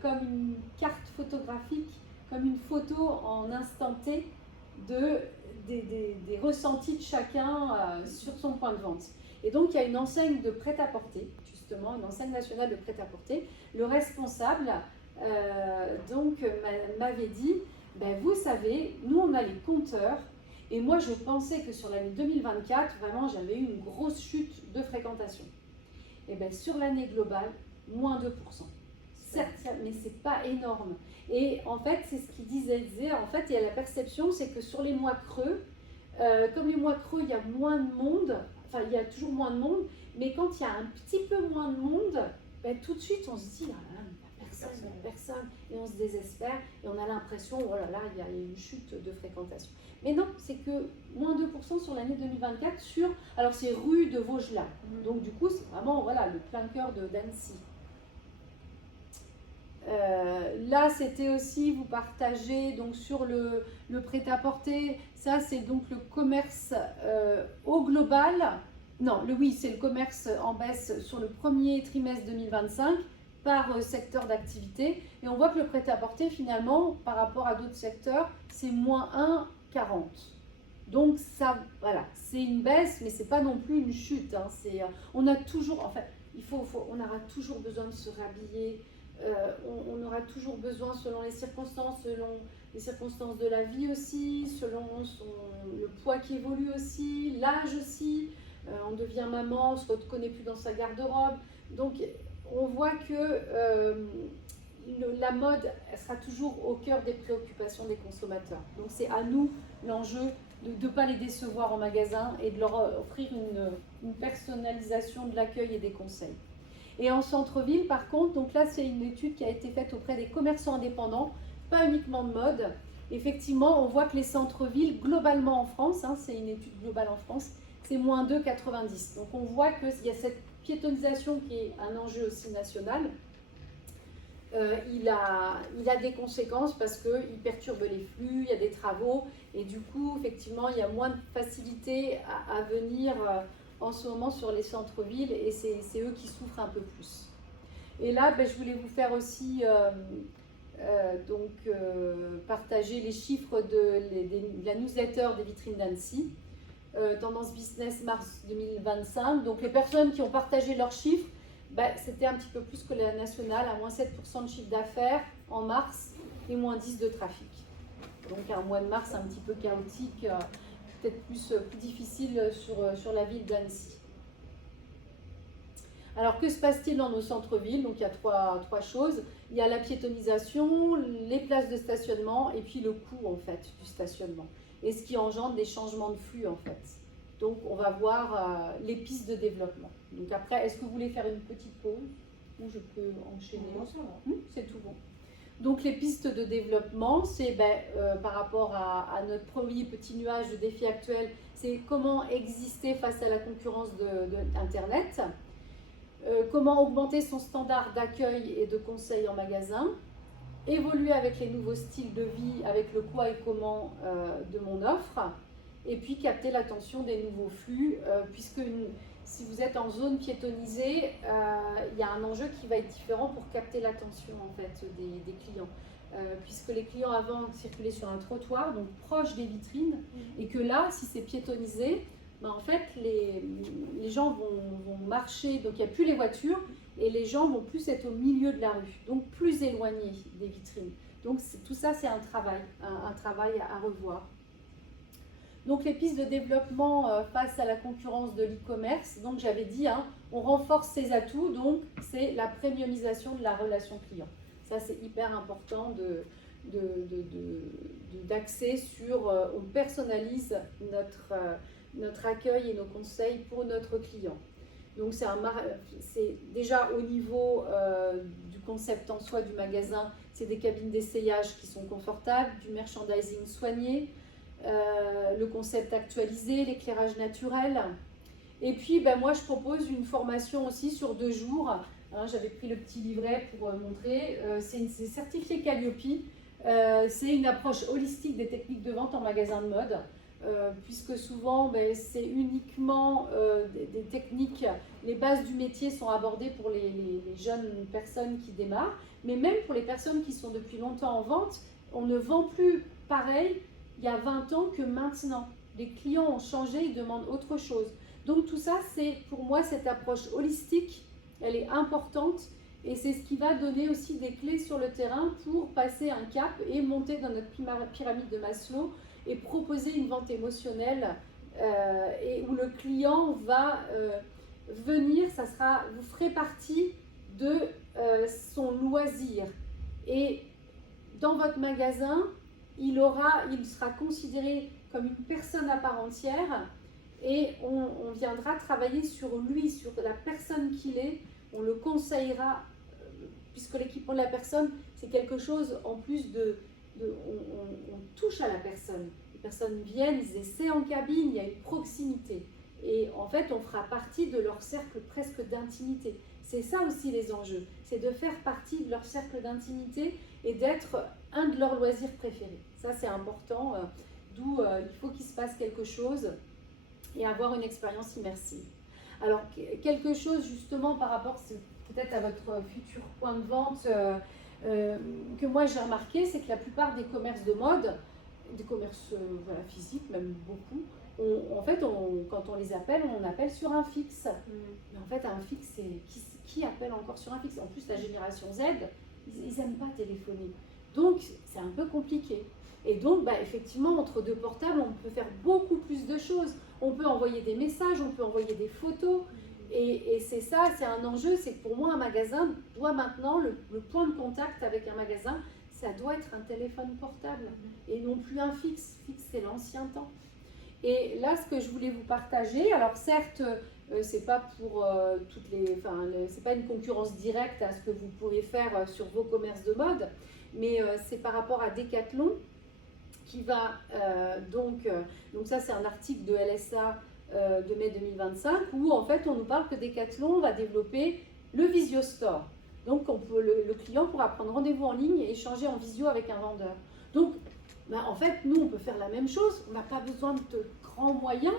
comme une carte photographique, comme une photo en instant T des ressentis de chacun sur son point de vente. Et donc il y a une enseigne de prêt-à-porter, justement, une enseigne nationale de prêt-à-porter. Le responsable m'avait dit, vous savez, nous on a les compteurs, et moi je pensais que sur l'année 2024, vraiment j'avais eu une grosse chute de fréquentation. Et bien sur l'année globale, moins 2%. Certes, mais c'est pas énorme. Et en fait, c'est ce qu'il disait, en fait, il y a la perception, c'est que sur les mois creux, comme les mois creux, il y a moins de monde, enfin il y a toujours moins de monde, mais quand il y a un petit peu moins de monde, tout de suite on se dit, il n'y a personne, et on se désespère, et on a l'impression, oh là là, il y a une chute de fréquentation. Mais non, c'est que moins 2% sur l'année 2024 sur, alors c'est rue de Vaugelas, donc du coup c'est vraiment voilà, le plein cœur d'Annecy. Là, c'était aussi, vous partagez donc sur le prêt-à-porter, ça c'est donc le commerce au global, c'est le commerce en baisse sur le premier trimestre 2025 par secteur d'activité, et on voit que le prêt-à-porter finalement, par rapport à d'autres secteurs, c'est moins 1,40. Donc ça, voilà, c'est une baisse, mais c'est pas non plus une chute, on a toujours, en fait, on aura toujours besoin de se rhabiller. On aura toujours besoin, selon les circonstances de la vie aussi, selon le poids qui évolue aussi, l'âge aussi, on devient maman, on ne se reconnaît plus dans sa garde-robe. Donc on voit que la mode sera toujours au cœur des préoccupations des consommateurs. Donc c'est à nous l'enjeu de ne pas les décevoir en magasin et de leur offrir une personnalisation de l'accueil et des conseils. Et en centre-ville, par contre, donc là, c'est une étude qui a été faite auprès des commerçants indépendants, pas uniquement de mode. Effectivement, on voit que les centres-villes, globalement en France, c'est une étude globale en France, c'est moins 2,90. Donc on voit qu'il y a cette piétonisation qui est un enjeu aussi national. Il a des conséquences parce qu'il perturbe les flux, il y a des travaux, et du coup, effectivement, il y a moins de facilité à venir en ce moment sur les centres-villes, et c'est eux qui souffrent un peu plus. Et là, je voulais vous faire aussi partager les chiffres de la newsletter des vitrines d'Annecy, Tendance Business mars 2025. Donc les personnes qui ont partagé leurs chiffres, c'était un petit peu plus que la nationale, à moins 7% de chiffre d'affaires en mars et moins 10% de trafic. Donc un mois de mars un petit peu chaotique, peut-être plus difficile sur la ville d'Annecy. Alors que se passe-t-il dans nos centres-villes? Donc il y a trois choses. Il y a la piétonisation, les places de stationnement et puis le coût en fait du stationnement. Et ce qui engendre des changements de flux en fait. Donc on va voir les pistes de développement. Donc après, est-ce que vous voulez faire une petite pause ou je peux enchaîner? Non, c'est tout bon. Donc les pistes de développement, c'est par rapport à notre premier petit nuage de défi actuel, c'est comment exister face à la concurrence d'Internet, comment augmenter son standard d'accueil et de conseil en magasin, évoluer avec les nouveaux styles de vie, avec le quoi et comment de mon offre, et puis capter l'attention des nouveaux flux, puisque si vous êtes en zone piétonnisée, il y a un enjeu qui va être différent pour capter l'attention en fait, des clients. Puisque les clients avant circulaient sur un trottoir, donc proche des vitrines, et que là, si c'est piétonnisé, en fait, les gens vont marcher, donc il n'y a plus les voitures, et les gens vont plus être au milieu de la rue, donc plus éloignés des vitrines. Donc tout ça, c'est un travail à revoir. Donc les pistes de développement face à la concurrence de l'e-commerce, donc j'avais dit, on renforce ses atouts, donc c'est la premiumisation de la relation client. Ça c'est hyper important d'axer sur, on personnalise notre accueil et nos conseils pour notre client. Donc c'est déjà au niveau du concept en soi du magasin, c'est des cabines d'essayage qui sont confortables, du merchandising soigné, le concept actualisé, l'éclairage naturel. Et puis moi je propose une formation aussi sur 2 jours. J'avais pris le petit livret pour montrer. C'est certifié Calliope. C'est une approche holistique des techniques de vente en magasin de mode. Puisque souvent c'est uniquement des techniques, les bases du métier sont abordées pour les jeunes personnes qui démarrent, mais même pour les personnes qui sont depuis longtemps en vente, on ne vend plus pareil il y a 20 ans que maintenant. Les clients ont changé, ils demandent autre chose. Donc tout ça, c'est pour moi cette approche holistique, elle est importante et c'est ce qui va donner aussi des clés sur le terrain pour passer un cap et monter dans notre pyramide de Maslow et proposer une vente émotionnelle et où le client va venir, vous ferez partie de son loisir. Et dans votre magasin, il sera considéré comme une personne à part entière et on viendra travailler sur lui, sur la personne qu'il est. On le conseillera, puisque l'équipement de la personne, c'est quelque chose en plus on touche à la personne. Les personnes viennent, ils essaient en cabine, il y a une proximité. Et en fait, on fera partie de leur cercle presque d'intimité. C'est ça aussi les enjeux, c'est de faire partie de leur cercle d'intimité et d'être un de leurs loisirs préférés. Ça, c'est important, d'où il faut qu'il se passe quelque chose et avoir une expérience immersive. Alors, quelque chose justement par rapport peut-être à votre futur point de vente que moi j'ai remarqué, c'est que la plupart des commerces de mode, des commerces physiques, même beaucoup, quand on les appelle, on appelle sur un fixe. Mais en fait, un fixe, qui appelle encore sur un fixe? En plus, la génération Z, ils n'aiment pas téléphoner. Donc, c'est un peu compliqué. Et donc, effectivement, entre 2 portables, on peut faire beaucoup plus de choses. On peut envoyer des messages, on peut envoyer des photos. Et c'est ça, c'est un enjeu. C'est que pour moi, un magasin doit maintenant, le point de contact avec un magasin, ça doit être un téléphone portable et non plus un fixe. Fixe, c'est l'ancien temps. Et là, ce que je voulais vous partager, alors certes, c'est pas pour c'est pas une concurrence directe à ce que vous pouvez faire sur vos commerces de mode, mais c'est par rapport à Decathlon qui va donc ça c'est un article de LSA de mai 2025 où en fait on nous parle que Decathlon va développer le Visio Store. Donc le client pourra prendre rendez-vous en ligne et échanger en visio avec un vendeur. Donc en fait, nous, on peut faire la même chose. On n'a pas besoin de grands moyens.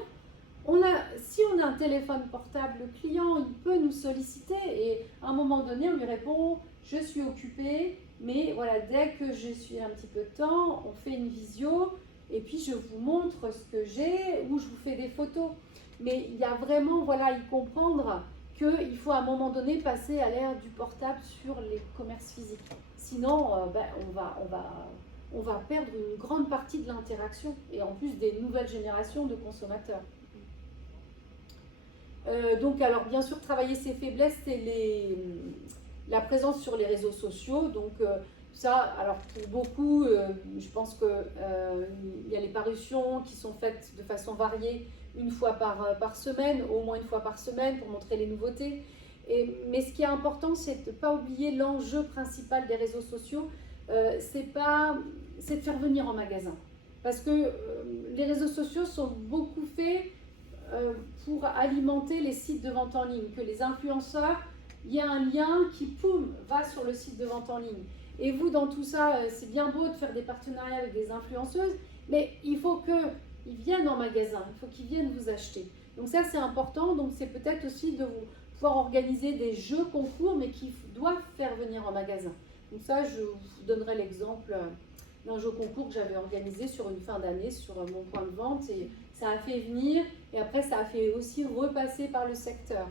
Si on a un téléphone portable, le client, il peut nous solliciter et à un moment donné, on lui répond « Je suis occupé, mais voilà, dès que je suis un petit peu de temps, on fait une visio et puis je vous montre ce que j'ai ou je vous fais des photos. » Mais il y a vraiment, y comprendre qu'il faut à un moment donné passer à l'ère du portable sur les commerces physiques. Sinon, on va perdre une grande partie de l'interaction et en plus des nouvelles générations de consommateurs. Donc, alors bien sûr, travailler ses faiblesses, c'est la présence sur les réseaux sociaux. Donc, ça, alors pour beaucoup, je pense qu'il y a les parutions qui sont faites de façon variée une fois par semaine, au moins une fois par semaine pour montrer les nouveautés. Mais ce qui est important, c'est de ne pas oublier l'enjeu principal des réseaux sociaux. c'est de faire venir en magasin. Parce que les réseaux sociaux sont beaucoup faits pour alimenter les sites de vente en ligne, que les influenceurs, il y a un lien qui, poum, va sur le site de vente en ligne. Et vous, dans tout ça, c'est bien beau de faire des partenariats avec des influenceuses, mais il faut qu'ils viennent en magasin, il faut qu'ils viennent vous acheter. Donc ça, c'est important. Donc c'est peut-être aussi de pouvoir organiser des jeux concours, mais qui doivent faire venir en magasin. Donc ça, je vous donnerai l'exemple d'un jeu concours que j'avais organisé sur une fin d'année sur mon point de vente, et ça a fait venir, et après ça a fait aussi repasser par le secteur.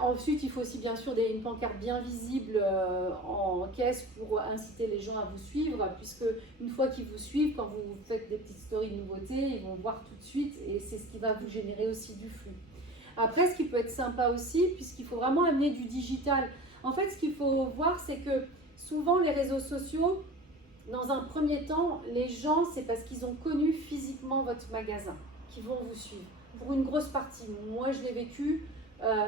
Ensuite, il faut aussi bien sûr une pancarte bien visible en caisse pour inciter les gens à vous suivre, puisque une fois qu'ils vous suivent, quand vous faites des petites stories de nouveautés, ils vont voir tout de suite, et c'est ce qui va vous générer aussi du flux. Après, ce qui peut être sympa aussi, puisqu'il faut vraiment amener du digital. En fait, ce qu'il faut voir, c'est que souvent les réseaux sociaux, dans un premier temps, les gens, c'est parce qu'ils ont connu physiquement votre magasin qui vont vous suivre. Pour une grosse partie, moi je l'ai vécu,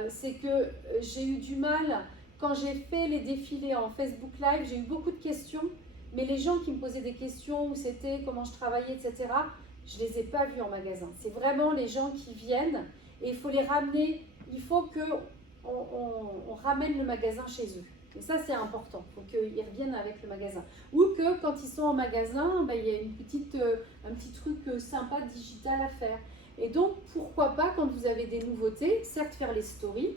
c'est que j'ai eu du mal, quand j'ai fait les défilés en Facebook Live, j'ai eu beaucoup de questions, mais les gens qui me posaient des questions, où c'était, comment je travaillais, etc., je ne les ai pas vus en magasin. C'est vraiment les gens qui viennent, et il faut les ramener, il faut qu'on ramène le magasin chez eux. Et ça, c'est important, il faut qu'ils reviennent avec le magasin. Ou que quand ils sont en magasin, ben, il y a un petit truc sympa digital à faire. Et donc, pourquoi pas, quand vous avez des nouveautés, certes faire les stories,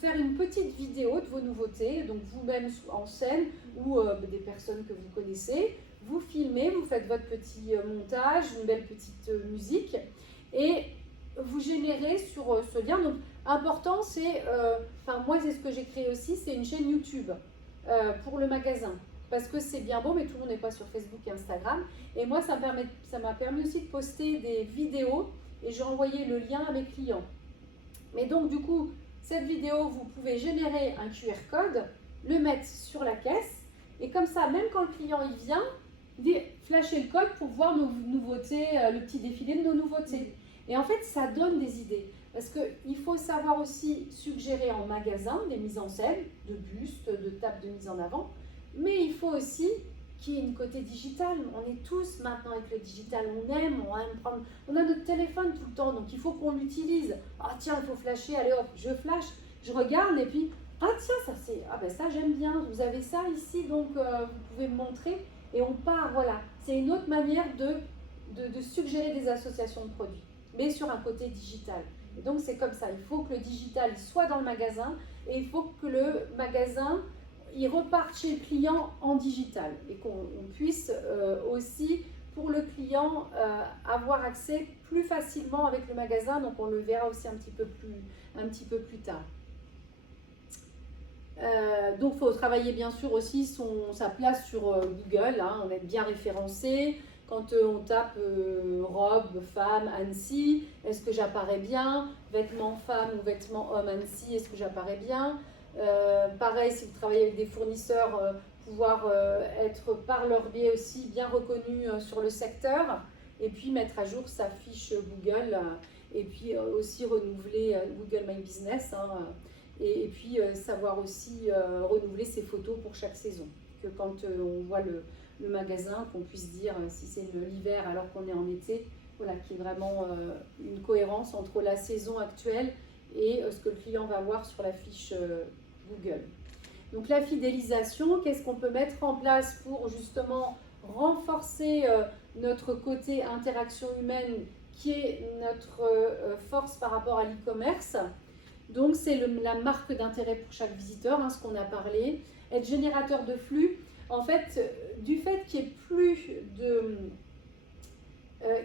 faire une petite vidéo de vos nouveautés, donc vous-même en scène ou des personnes que vous connaissez, vous filmez, vous faites votre petit montage, une belle petite musique, et vous générez sur ce lien. Donc, important, c'est, moi c'est ce que j'ai créé aussi, c'est une chaîne YouTube pour le magasin. Parce que c'est bien beau, mais tout le monde n'est pas sur Facebook et Instagram. Et moi, ça m'a permis aussi de poster des vidéos, et j'ai envoyé le lien à mes clients. Mais donc, du coup, cette vidéo, vous pouvez générer un QR code, le mettre sur la caisse, et comme ça, même quand le client il vient, flasher le code pour voir nos nouveautés, le petit défilé de nos nouveautés. Et en fait, ça donne des idées. Parce qu'il faut savoir aussi suggérer en magasin des mises en scène, de bustes, de tables de mise en avant, mais il faut aussi qu'il y ait une côté digital. On est tous maintenant avec le digital, on aime prendre, on a notre téléphone tout le temps, donc il faut qu'on l'utilise. Ah tiens, il faut flasher, allez hop, je flash, je regarde, et puis, ah tiens, ça j'aime bien, vous avez ça ici, donc vous pouvez me montrer, et on part, voilà. C'est une autre manière de suggérer des associations de produits, mais sur un côté digital. Et donc c'est comme ça, il faut que le digital soit dans le magasin, et il faut que le magasin il reparte chez le client en digital, et qu'on puisse aussi pour le client avoir accès plus facilement avec le magasin. Donc on le verra aussi un petit peu plus tard. Donc il faut travailler bien sûr aussi sa place sur Google, hein, on est bien référencé. Quand on tape robe, femme, Annecy, est-ce que j'apparais bien? Vêtements femme ou vêtements homme, Annecy, est-ce que j'apparais bien? Pareil, si vous travaillez avec des fournisseurs, pouvoir être par leur biais aussi bien reconnu sur le secteur, et puis mettre à jour sa fiche Google, et puis aussi renouveler Google My Business, hein, et puis savoir aussi renouveler ses photos pour chaque saison. Que quand on voit le magasin, qu'on puisse dire si c'est l'hiver alors qu'on est en été, voilà, qu'il y ait vraiment une cohérence entre la saison actuelle et ce que le client va voir sur la fiche Google. Donc la fidélisation, qu'est-ce qu'on peut mettre en place pour justement renforcer notre côté interaction humaine, qui est notre force par rapport à l'e-commerce. Donc c'est la marque d'intérêt pour chaque visiteur, hein, ce qu'on a parlé. Être générateur de flux, en fait, du fait qu'il n'y ait plus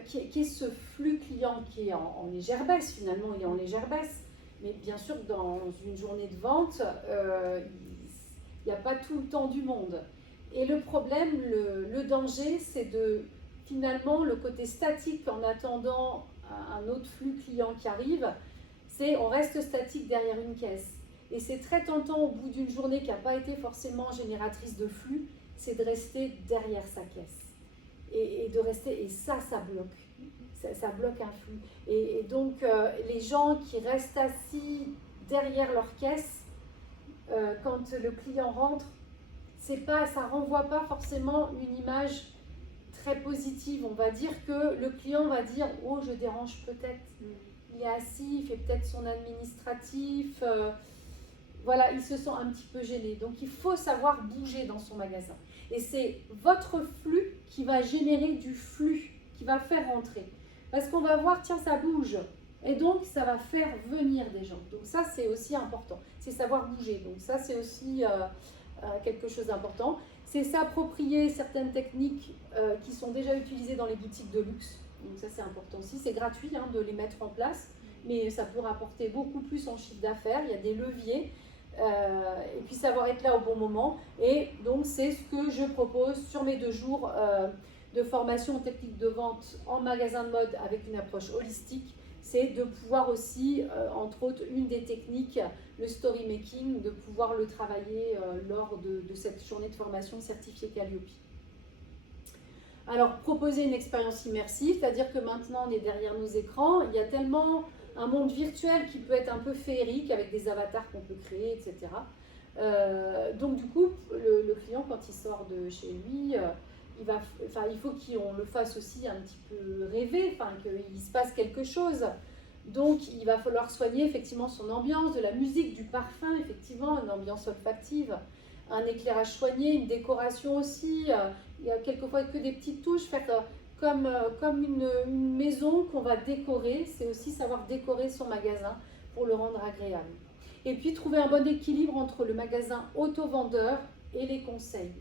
qu'il y ait ce flux client qui est en légère baisse, finalement il est en légère baisse, mais bien sûr dans une journée de vente, il n'y a pas tout le temps du monde. Et le problème, le danger, c'est finalement le côté statique en attendant un autre flux client qui arrive, c'est on reste statique derrière une caisse. Et c'est très tentant au bout d'une journée qui n'a pas été forcément génératrice de flux, c'est de rester derrière sa caisse. Et de rester, et ça bloque. Ça bloque un flux. Et donc, les gens qui restent assis derrière leur caisse, quand le client rentre, ça renvoie pas forcément une image très positive. On va dire que le client va dire « Oh, je dérange peut-être, il est assis, il fait peut-être son administratif. Voilà, il se sent un petit peu gêné. » Donc, il faut savoir bouger dans son magasin. Et c'est votre flux qui va générer du flux, qui va faire rentrer. Parce qu'on va voir, tiens, ça bouge. Et donc, ça va faire venir des gens. Donc, ça, c'est aussi important. C'est savoir bouger. Donc, ça, c'est aussi quelque chose d'important. C'est s'approprier certaines techniques qui sont déjà utilisées dans les boutiques de luxe. Donc, ça, c'est important aussi. C'est gratuit de les mettre en place, mais ça peut rapporter beaucoup plus en chiffre d'affaires. Il y a des leviers. Et puis, savoir être là au bon moment. Et donc, c'est ce que je propose sur mes 2 jours de formation aux techniques de vente en magasin de mode avec une approche holistique. C'est de pouvoir aussi, entre autres, une des techniques, le story making, de pouvoir le travailler lors de cette journée de formation certifiée Calliope. Alors, proposer une expérience immersive, c'est-à-dire que maintenant on est derrière nos écrans, il y a tellement un monde virtuel qui peut être un peu féerique avec des avatars qu'on peut créer, etc. Donc du coup, le client, quand il sort de chez lui, il faut qu'on le fasse aussi un petit peu rêver, qu'il se passe quelque chose. Donc, il va falloir soigner effectivement son ambiance, de la musique, du parfum, effectivement, une ambiance olfactive, un éclairage soigné, une décoration aussi. Il y a quelquefois que des petites touches, faire comme une maison qu'on va décorer. C'est aussi savoir décorer son magasin pour le rendre agréable. Et puis, trouver un bon équilibre entre le magasin auto-vendeur et les conseils.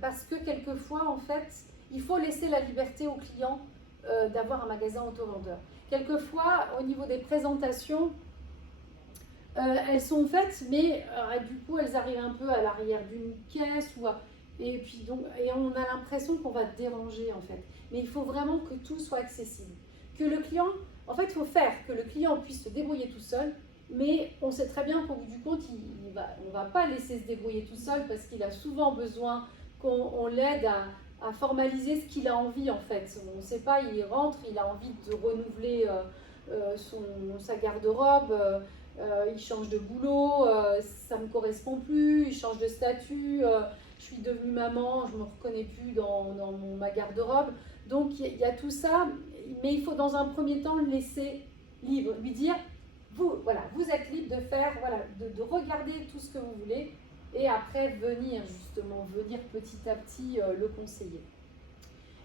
Parce que quelquefois, en fait, il faut laisser la liberté aux clients d'avoir un magasin auto-vendeur. Quelquefois, au niveau des présentations, elles sont faites, mais du coup, elles arrivent un peu à l'arrière d'une caisse. Et on a l'impression qu'on va déranger, en fait. Mais il faut vraiment que tout soit accessible. Que le client, en fait, il faut faire que le client puisse se débrouiller tout seul, mais on sait très bien qu'au bout du compte, on ne va pas laisser se débrouiller tout seul parce qu'il a souvent besoin qu'on l'aide à formaliser ce qu'il a envie, en fait. On ne sait pas, il rentre, il a envie de renouveler sa garde-robe, il change de boulot, ça ne me correspond plus, il change de statut, je suis devenue maman, je ne me reconnais plus dans ma garde-robe. Donc il y a tout ça, mais il faut dans un premier temps le laisser libre, lui dire, vous êtes libre de faire, de regarder tout ce que vous voulez, et après venir petit à petit le conseiller.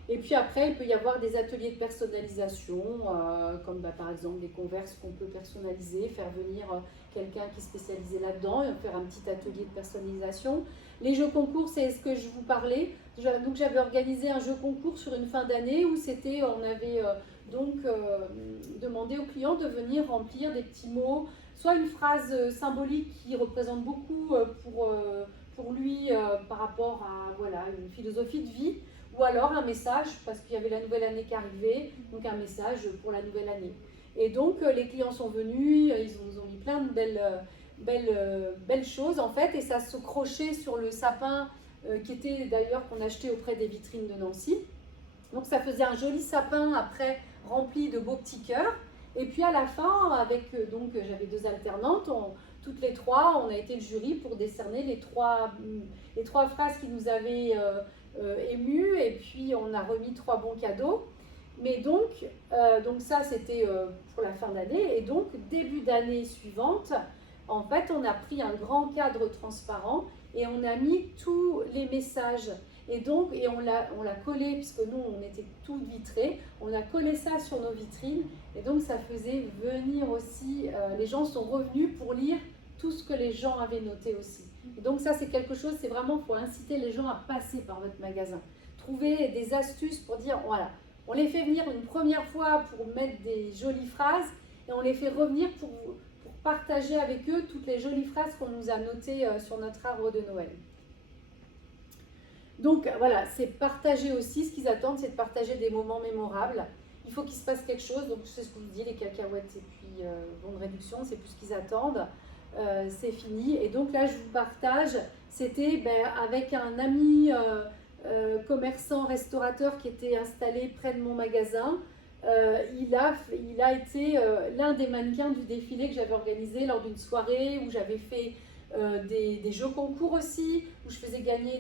Et puis après, il peut y avoir des ateliers de personnalisation, comme par exemple des converses qu'on peut personnaliser, faire venir quelqu'un qui est spécialisé là-dedans et faire un petit atelier de personnalisation. Les jeux concours, c'est ce que je vous parlais. Donc j'avais organisé un jeu concours sur une fin d'année où on avait demandé au client de venir remplir des petits mots, soit une phrase symbolique qui représente beaucoup pour lui par rapport à une philosophie de vie, ou alors un message, parce qu'il y avait la nouvelle année qui arrivait, donc un message pour la nouvelle année. Et donc les clients sont venus, ils ont mis plein de belles choses en fait, et ça se crochait sur le sapin qui était d'ailleurs qu'on achetait auprès des vitrines de Nancy. Donc ça faisait un joli sapin après rempli de beaux petits cœurs. Et puis à la fin, j'avais 2 alternantes, toutes les 3, on a été le jury pour décerner les trois phrases qui nous avaient émus, et puis on a remis 3 bons cadeaux. Mais donc ça c'était pour la fin d'année, et donc début d'année suivante, en fait on a pris un grand cadre transparent et on a mis tous les messages. Et on l'a collé, puisque nous on était tout vitrés, on a collé ça sur nos vitrines, et donc ça faisait venir aussi, les gens sont revenus pour lire tout ce que les gens avaient noté aussi. Et donc ça c'est quelque chose, c'est vraiment pour inciter les gens à passer par votre magasin. Trouver des astuces pour dire, voilà, on les fait venir une première fois pour mettre des jolies phrases, et on les fait revenir pour partager avec eux toutes les jolies phrases qu'on nous a notées sur notre arbre de Noël. Donc voilà, c'est partager aussi, ce qu'ils attendent, c'est de partager des moments mémorables. Il faut qu'il se passe quelque chose, donc c'est ce que je vous dis, les cacahuètes et puis bons de réduction, c'est plus ce qu'ils attendent, c'est fini. Et donc là, je vous partage, c'était avec un ami commerçant, restaurateur qui était installé près de mon magasin. Il a été l'un des mannequins du défilé que j'avais organisé lors d'une soirée où j'avais fait des jeux concours aussi, où je faisais gagner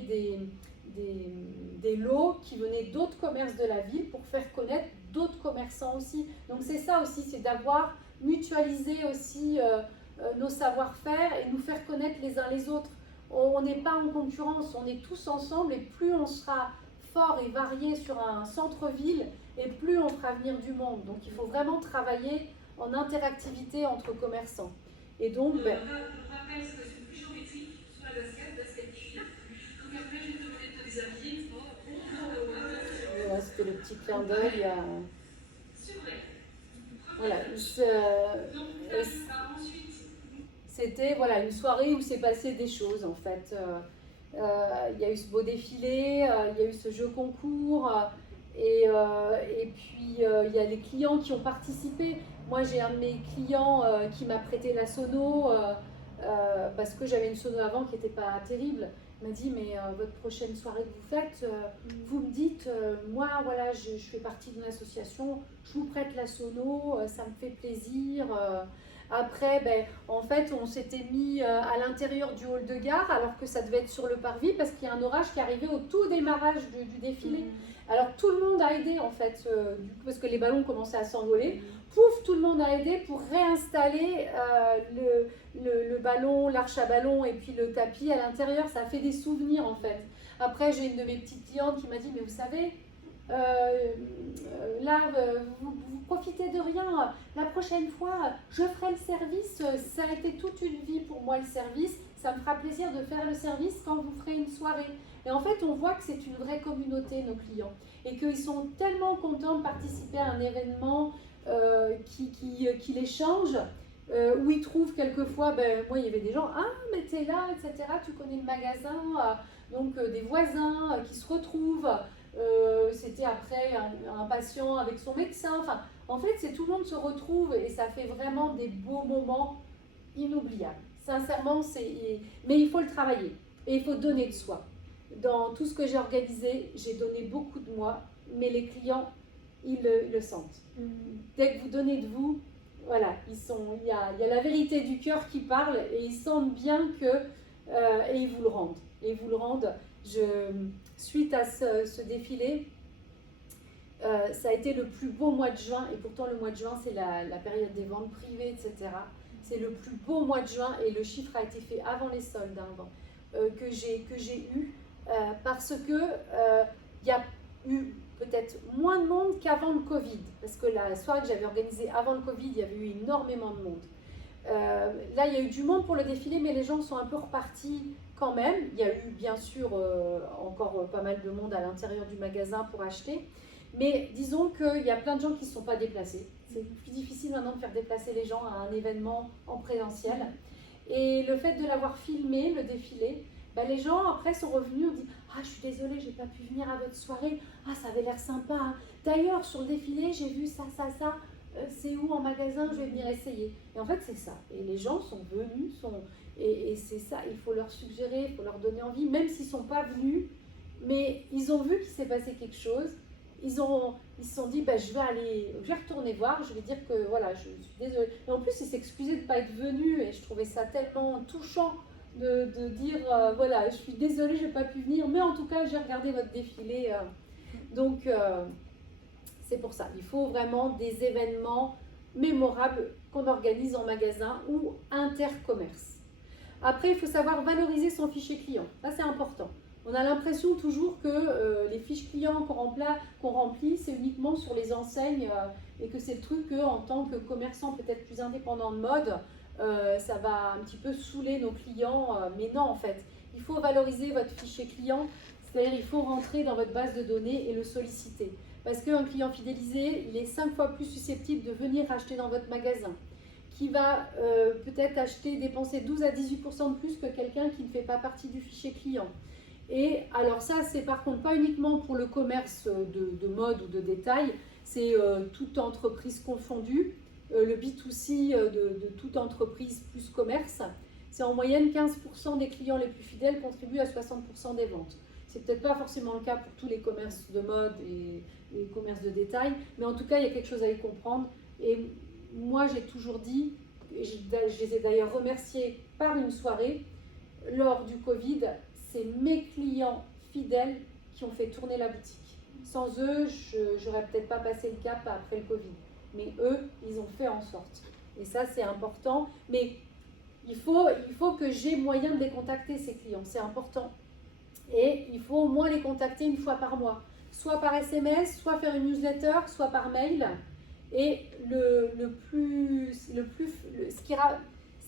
des lots qui venaient d'autres commerces de la ville pour faire connaître d'autres commerçants aussi. Donc c'est ça aussi, c'est d'avoir mutualisé aussi nos savoir-faire et nous faire connaître les uns les autres. On n'est pas en concurrence, on est tous ensemble et plus on sera fort et varié sur un centre-ville et plus on fera venir du monde. Donc il faut vraiment travailler en interactivité entre commerçants. Et donc, le rappel, c'est plus géométrique sur la basket fille. Donc après, je vais te demander de te déshabiller. Voilà, c'était le petit clin d'œil. C'est vrai. Voilà. C'était voilà, une soirée où s'est passé des choses en fait. Il y a eu ce beau défilé, il y a eu ce jeu concours, et puis il y a les clients qui ont participé. Moi j'ai un de mes clients qui m'a prêté la sono parce que j'avais une sono avant qui n'était pas terrible. Il m'a dit mais votre prochaine soirée que vous faites, vous me dites, moi voilà je fais partie d'une association, je vous prête la sono, ça me fait plaisir. Après, en fait, on s'était mis à l'intérieur du hall de gare alors que ça devait être sur le parvis parce qu'il y a un orage qui arrivait au tout démarrage du défilé. Alors tout le monde a aidé en fait, parce que les ballons commençaient à s'envoler. Pouf, tout le monde a aidé pour réinstaller le ballon, l'arche à ballon et puis le tapis à l'intérieur. Ça a fait des souvenirs en fait. Après, j'ai une de mes petites clientes qui m'a dit, mais vous savez, là, vous profitez de rien. La prochaine fois, je ferai le service. Ça a été toute une vie pour moi le service. Ça me fera plaisir de faire le service quand vous ferez une soirée. Et en fait, on voit que c'est une vraie communauté, nos clients, et qu'ils sont tellement contents de participer à un événement qui les change, où ils trouvent quelquefois, moi il y avait des gens, ah mais t'es là, etc., tu connais le magasin, donc des voisins qui se retrouvent. C'était après un patient avec son médecin. Enfin, en fait, c'est tout le monde se retrouve et ça fait vraiment des beaux moments inoubliables. Sincèrement, mais il faut le travailler et il faut donner de soi. Dans tout ce que j'ai organisé, j'ai donné beaucoup de moi, mais les clients, ils le sentent. Dès que vous donnez de vous, voilà, il y a la vérité du cœur qui parle et ils sentent bien que et ils vous le rendent. Et ils vous le rendent. Suite à ce défilé, ça a été le plus beau mois de juin, et pourtant le mois de juin c'est la période des ventes privées, etc. C'est le plus beau mois de juin et le chiffre a été fait avant les soldes que j'ai eu, parce que il y a eu peut-être moins de monde qu'avant le Covid, parce que la soirée que j'avais organisée avant le Covid, il y avait eu énormément de monde. Là, il y a eu du monde pour le défilé, mais les gens sont un peu repartis quand même. Il y a eu bien sûr encore pas mal de monde à l'intérieur du magasin pour acheter. Mais disons qu'il y a plein de gens qui ne se sont pas déplacés. C'est plus difficile maintenant de faire déplacer les gens à un événement en présentiel. Et le fait de l'avoir filmé, le défilé, les gens après sont revenus, ont dit « Ah, je suis désolée, je n'ai pas pu venir à votre soirée. Ah, ça avait l'air sympa. Hein. D'ailleurs, sur le défilé, j'ai vu ça. C'est où en magasin, je vais venir essayer. » Et en fait, c'est ça. Et les gens sont venus, et c'est ça. Il faut leur suggérer, il faut leur donner envie, même s'ils ne sont pas venus. Mais ils ont vu qu'il s'est passé quelque chose. Ils se sont dit, je vais retourner voir, je vais dire que voilà, je suis désolée. Et en plus, ils s'excusaient de ne pas être venus. Et je trouvais ça tellement touchant de dire, voilà, je suis désolée, je n'ai pas pu venir. Mais en tout cas, j'ai regardé votre défilé. Donc, c'est pour ça. Il faut vraiment des événements mémorables qu'on organise en magasin ou intercommerce. Après, il faut savoir valoriser son fichier client. Ça, c'est important. On a l'impression toujours que les fiches clients qu'on remplit, c'est uniquement sur les enseignes et que c'est le truc qu'en tant que commerçant peut-être plus indépendant de mode, ça va un petit peu saouler nos clients. Mais non, en fait, il faut valoriser votre fichier client, c'est-à-dire il faut rentrer dans votre base de données et le solliciter. Parce qu'un client fidélisé, il est 5 fois plus susceptible de venir acheter dans votre magasin, qui va peut-être dépenser 12 à 18% de plus que quelqu'un qui ne fait pas partie du fichier client. Et alors ça, c'est par contre pas uniquement pour le commerce de mode ou de détail, c'est toute entreprise confondue, le B2C de toute entreprise plus commerce. C'est en moyenne 15% des clients les plus fidèles contribuent à 60% des ventes. C'est peut-être pas forcément le cas pour tous les commerces de mode et les commerces de détail, mais en tout cas, il y a quelque chose à y comprendre. Et moi, j'ai toujours dit, et je les ai d'ailleurs remerciés par une soirée, lors du Covid, c'est mes clients fidèles qui ont fait tourner la boutique. Sans eux, je n'aurais peut-être pas passé le cap après le Covid. Mais eux, ils ont fait en sorte. Et ça, c'est important. Mais il faut que j'ai moyen de les contacter, ces clients. C'est important. Et il faut au moins les contacter une fois par mois. Soit par SMS, soit faire une newsletter, soit par mail. Et ce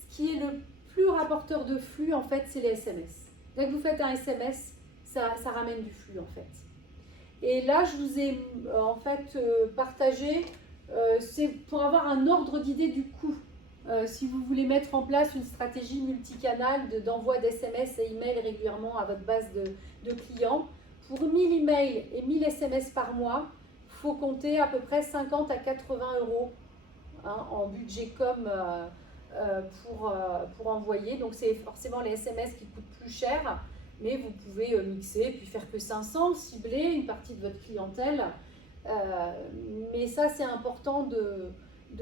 qui est le plus rapporteur de flux, en fait, c'est les SMS. Dès que vous faites un SMS, ça ramène du flux, en fait. Et là, je vous ai partagé, c'est pour avoir un ordre d'idée du coût. Si vous voulez mettre en place une stratégie multicanale d'envoi d'SMS et emails régulièrement à votre base de clients, pour 1000 emails et 1000 SMS par mois, il faut compter à peu près 50 à 80 euros en budget com pour envoyer. Donc c'est forcément les SMS qui coûtent plus cher, mais vous pouvez mixer puis faire que 500, cibler une partie de votre clientèle. Mais ça, c'est important de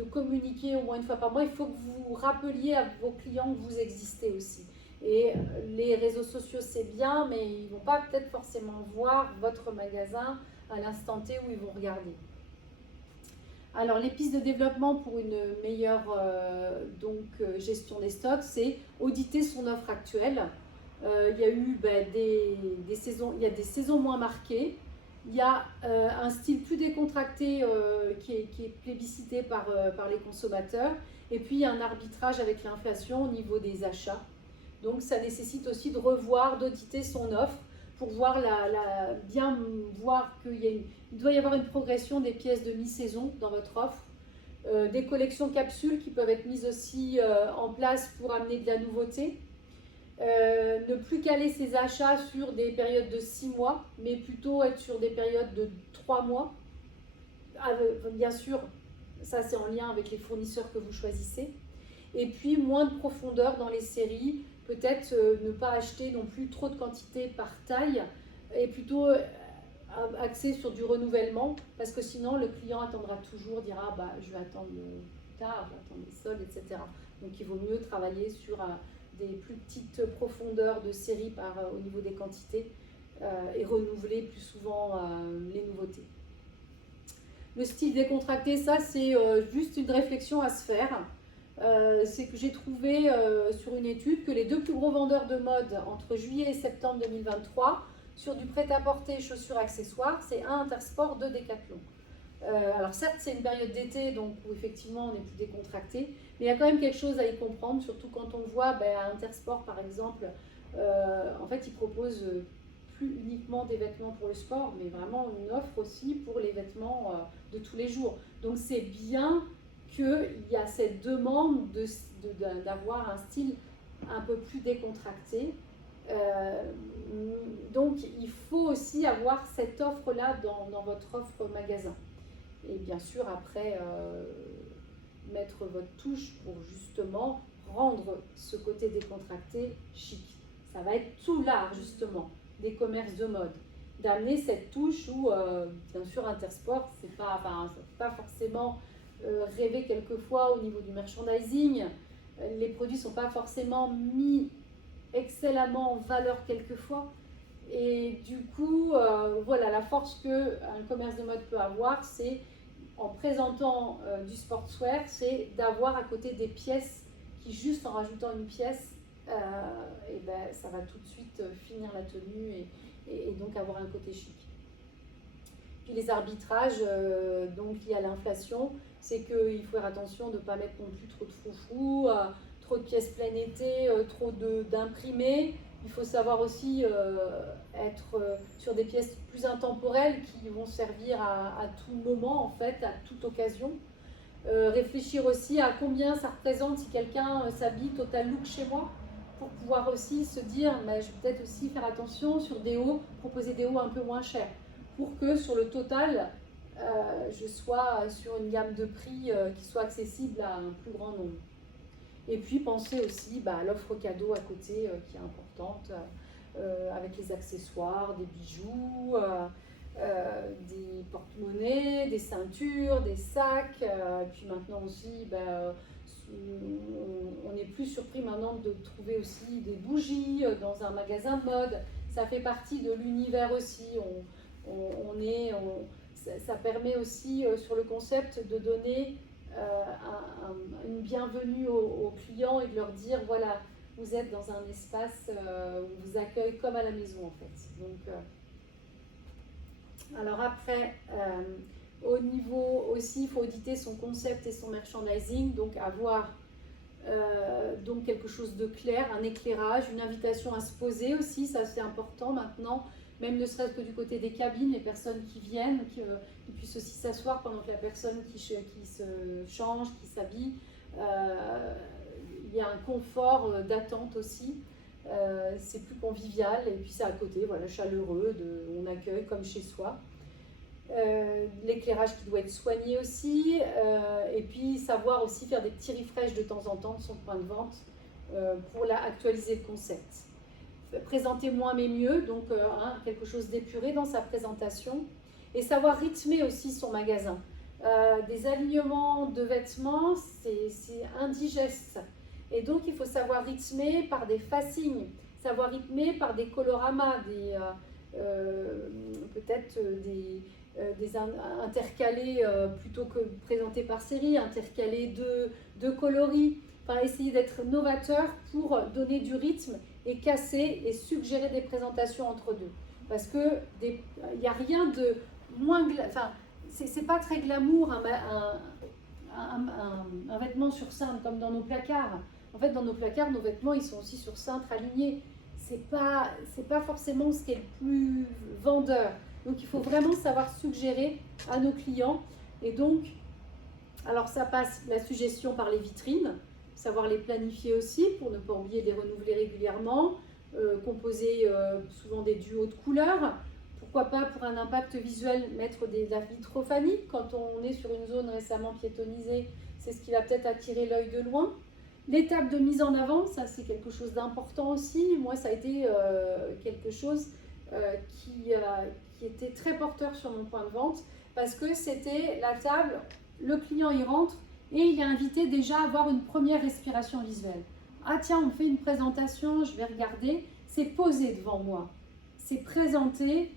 communiquer au moins une fois par mois. Il faut que vous rappeliez à vos clients que vous existez aussi. Et les réseaux sociaux, c'est bien, mais ils ne vont pas peut-être forcément voir votre magasin à l'instant T où ils vont regarder. Alors, les pistes de développement pour une meilleure gestion des stocks, c'est auditer son offre actuelle. Il y a eu des saisons moins marquées. Il y a un style plus décontracté qui est plébiscité par les consommateurs. Et puis, il y a un arbitrage avec l'inflation au niveau des achats. Donc, ça nécessite aussi de revoir, d'auditer son offre pour bien voir qu'il doit y avoir une progression des pièces de mi-saison dans votre offre. Des collections capsules qui peuvent être mises aussi en place pour amener de la nouveauté. Ne plus caler ses achats sur des périodes de 6 mois, mais plutôt être sur des périodes de 3 mois. Bien sûr, ça c'est en lien avec les fournisseurs que vous choisissez. Et puis moins de profondeur dans les séries, peut-être ne pas acheter non plus trop de quantité par taille, et plutôt axer sur du renouvellement, parce que sinon le client attendra toujours, dira je vais attendre plus tard, je vais attendre les soldes, etc. Donc il vaut mieux travailler sur des plus petites profondeurs de série au niveau des quantités et renouveler plus souvent les nouveautés. Le style décontracté, ça c'est juste une réflexion à se faire. C'est que j'ai trouvé sur une étude que les 2 plus gros vendeurs de mode entre juillet et septembre 2023 sur du prêt-à-porter, chaussures, accessoires, c'est un Intersport, 2 Decathlon. Alors certes, c'est une période d'été, donc où effectivement on est plus décontracté, mais il y a quand même quelque chose à y comprendre, surtout quand on voit à Intersport par exemple, en fait ils proposent plus uniquement des vêtements pour le sport, mais vraiment une offre aussi pour les vêtements de tous les jours. Donc c'est bien qu'il y a cette demande d'avoir un style un peu plus décontracté. Donc il faut aussi avoir cette offre-là dans votre offre magasin. Et bien sûr, après, mettre votre touche pour justement rendre ce côté décontracté chic. Ça va être tout l'art, justement, des commerces de mode. D'amener cette touche où, bien sûr, Intersport, c'est pas forcément rêver quelquefois au niveau du merchandising. Les produits ne sont pas forcément mis excellemment en valeur quelquefois. Et du coup, la force qu'un commerce de mode peut avoir, c'est en présentant du sportswear, c'est d'avoir à côté des pièces qui, juste en rajoutant une pièce, ça va tout de suite finir la tenue et donc avoir un côté chic. Puis les arbitrages, donc liés à l'inflation, c'est qu'il faut faire attention de ne pas mettre non plus trop de froufrou, trop de pièces plein été, trop d'imprimés. Il faut savoir aussi être sur des pièces plus intemporelles qui vont servir à tout moment, en fait, à toute occasion. Réfléchir aussi à combien ça représente si quelqu'un s'habille total look chez moi, pour pouvoir aussi se dire, je vais peut-être aussi faire attention sur des hauts, proposer des hauts un peu moins chers, pour que sur le total, je sois sur une gamme de prix qui soit accessible à un plus grand nombre. Et puis penser aussi à l'offre cadeau à côté qui est importante, avec les accessoires, des bijoux, des porte-monnaies, des ceintures, des sacs, et puis maintenant aussi on n'est plus surpris maintenant de trouver aussi des bougies dans un magasin de mode. Ça fait partie de l'univers aussi. Ça permet aussi sur le concept de donner une bienvenue aux clients et de leur dire voilà, vous êtes dans un espace où on vous accueille comme à la maison en fait. Donc, alors après, au niveau aussi, il faut auditer son concept et son merchandising, donc avoir donc quelque chose de clair, un éclairage, une invitation à se poser aussi, ça c'est important maintenant, même ne serait-ce que du côté des cabines, les personnes qui viennent, qui puissent aussi s'asseoir pendant que la personne qui se change, qui s'habille. Il y a un confort d'attente aussi, c'est plus convivial, et puis c'est à côté, voilà, chaleureux, on accueille comme chez soi. L'éclairage qui doit être soigné aussi, et puis savoir aussi faire des petits refresh de temps en temps de son point de vente pour actualiser le concept. Présenter moins mais mieux, donc quelque chose d'épuré dans sa présentation, et savoir rythmer aussi son magasin. Des alignements de vêtements, c'est indigeste, et donc il faut savoir rythmer par des facings, savoir rythmer par des coloramas, peut-être des intercalés plutôt que présentés par série, intercalés de coloris, enfin, essayer d'être novateur pour donner du rythme et casser et suggérer des présentations entre deux. Parce que il n'y a rien de moins... Enfin, c'est pas très glamour un vêtement sur cintre comme dans nos placards. En fait, dans nos placards, nos vêtements, ils sont aussi sur cintre alignés. C'est pas forcément ce qui est le plus vendeur. Donc, il faut vraiment savoir suggérer à nos clients. Et donc, alors ça passe la suggestion par les vitrines, savoir les planifier aussi pour ne pas oublier de les renouveler régulièrement, composer souvent des duos de couleurs. Pourquoi pas pour un impact visuel mettre de la vitrophanie quand on est sur une zone récemment piétonnisée, c'est ce qui va peut-être attirer l'œil de loin. L'étape de mise en avant, ça c'est quelque chose d'important aussi. Moi ça a été quelque chose qui était très porteur sur mon point de vente parce que c'était la table, le client y rentre et il est invité déjà à avoir une première respiration visuelle. Ah tiens, on fait une présentation, je vais regarder, c'est posé devant moi, c'est présenté,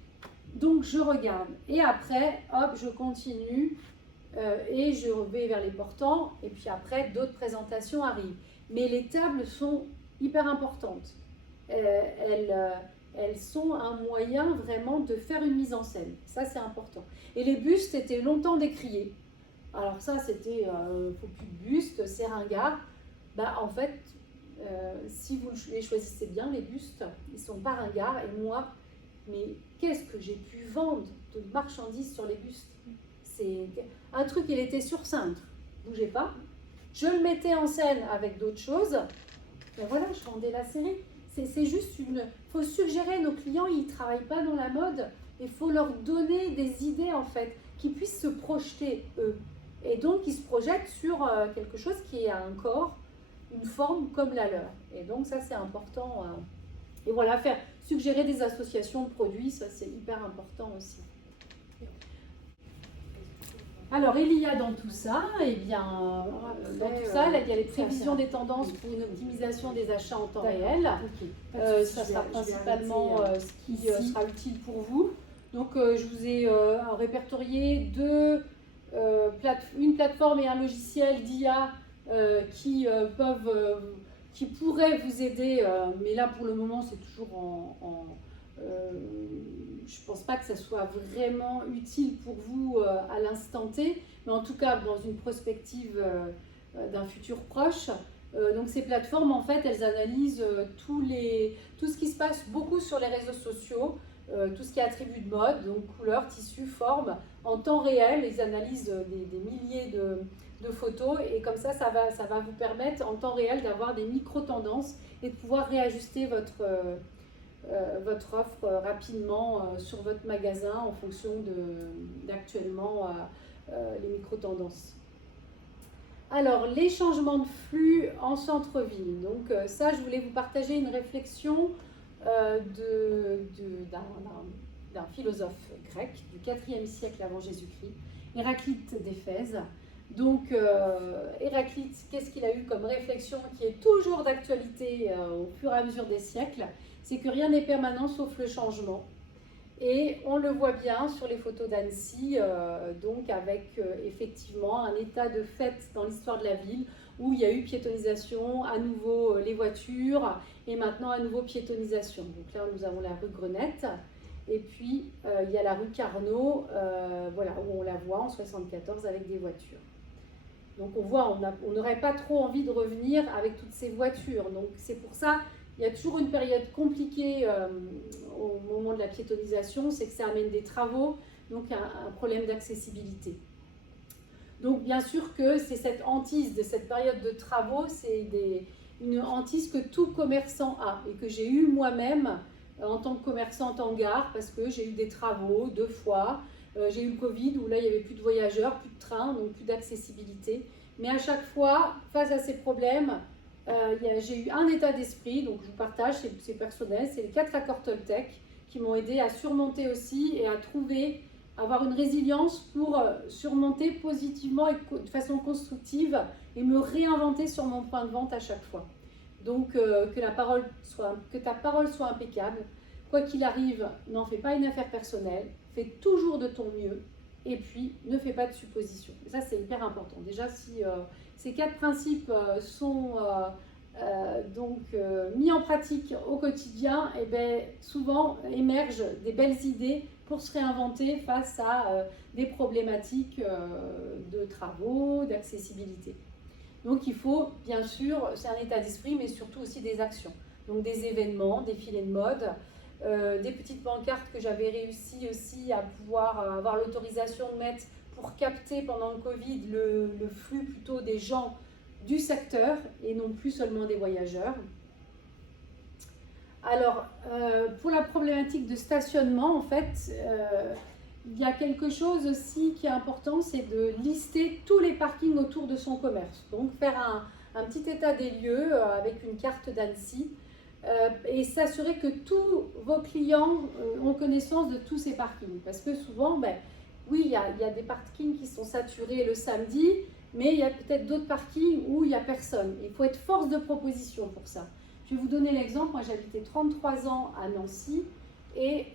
donc je regarde. Et après, hop, je continue et je vais vers les portants et puis après d'autres présentations arrivent. Mais les tables sont hyper importantes. Elles sont un moyen vraiment de faire une mise en scène. Ça, c'est important. Et les bustes étaient longtemps décriés. Alors ça, c'était faut plus de bustes, c'est ringard. Bah, en fait, si vous les choisissez bien, les bustes, ils sont pas ringards. Et moi, mais qu'est-ce que j'ai pu vendre de marchandises sur les bustes? C'est un truc, il était sur cintre. Bougez pas. Je le mettais en scène avec d'autres choses. Ben voilà, je vendais la série. C'est juste il faut suggérer, nos clients, ils ne travaillent pas dans la mode. Il faut leur donner des idées, en fait, qui puissent se projeter, eux. Et donc, ils se projettent sur quelque chose qui a un corps, une forme comme la leur. Et donc, ça, c'est important. Et voilà, suggérer des associations de produits, ça, c'est hyper important aussi. Alors, il y a dans tout ça, eh bien, dans tout ça, là, il y a les prévisions des tendances pour une optimisation des achats en temps réel. Ça sera principalement ce qui sera utile pour vous. Donc, je vous ai répertorié une plateforme et un logiciel d'IA qui pourraient vous aider, mais là, pour le moment, c'est toujours je ne pense pas que ça soit vraiment utile pour vous à l'instant T, mais en tout cas dans une prospective d'un futur proche. Donc ces plateformes, en fait, elles analysent tout ce qui se passe beaucoup sur les réseaux sociaux, tout ce qui est attributs de mode, donc couleurs, tissus, formes, en temps réel. Ils analysent des milliers de photos et comme ça va vous permettre en temps réel d'avoir des micro-tendances et de pouvoir réajuster votre offre rapidement sur votre magasin en fonction d'actuellement les micro-tendances. Alors, les changements de flux en centre-ville. Donc ça, je voulais vous partager une réflexion d'un philosophe grec du IVe siècle avant Jésus-Christ, Héraclite d'Éphèse, Donc Héraclite, qu'est-ce qu'il a eu comme réflexion qui est toujours d'actualité au fur et à mesure des siècles? C'est que rien n'est permanent sauf le changement. Et on le voit bien sur les photos d'Annecy, donc avec effectivement un état de fait dans l'histoire de la ville où il y a eu piétonisation, à nouveau les voitures et maintenant à nouveau piétonisation. Donc là nous avons la rue Grenette et puis il y a la rue Carnot, voilà, où on la voit en 74 avec des voitures. Donc on voit, on n'aurait pas trop envie de revenir avec toutes ces voitures. Donc c'est pour ça, il y a toujours une période compliquée au moment de la piétonisation, c'est que ça amène des travaux, donc un problème d'accessibilité. Donc bien sûr que c'est cette hantise de cette période de travaux, c'est une hantise que tout commerçant a et que j'ai eu moi-même en tant que commerçante en gare parce que j'ai eu des travaux 2 fois. J'ai eu le Covid où là il n'y avait plus de voyageurs, plus de trains, donc plus d'accessibilité. Mais à chaque fois, face à ces problèmes, j'ai eu un état d'esprit, donc je vous partage, c'est personnel, c'est les 4 accords Toltec qui m'ont aidé à surmonter aussi et à avoir une résilience pour surmonter positivement et de façon constructive et me réinventer sur mon point de vente à chaque fois. Donc que ta parole soit impeccable, quoi qu'il arrive, n'en fais pas une affaire personnelle, fais toujours de ton mieux et puis ne fais pas de suppositions. Et ça c'est hyper important. Déjà si ces 4 principes sont mis en pratique au quotidien, et bien, souvent émergent des belles idées pour se réinventer face à des problématiques de travaux, d'accessibilité. Donc il faut, bien sûr, c'est un état d'esprit, mais surtout aussi des actions. Donc des événements, des filets de mode, des petites pancartes que j'avais réussi aussi à pouvoir avoir l'autorisation de mettre pour capter pendant le Covid le flux plutôt des gens du secteur et non plus seulement des voyageurs. Alors, pour la problématique de stationnement, en fait, il y a quelque chose aussi qui est important, c'est de lister tous les parkings autour de son commerce. Donc, faire un petit état des lieux avec une carte d'Annecy et s'assurer que tous vos clients ont connaissance de tous ces parkings. Parce que souvent, oui, il y a des parkings qui sont saturés le samedi, mais il y a peut-être d'autres parkings où il n'y a personne. Il faut être force de proposition pour ça. Je vais vous donner l'exemple. Moi, j'habitais 33 ans à Nancy et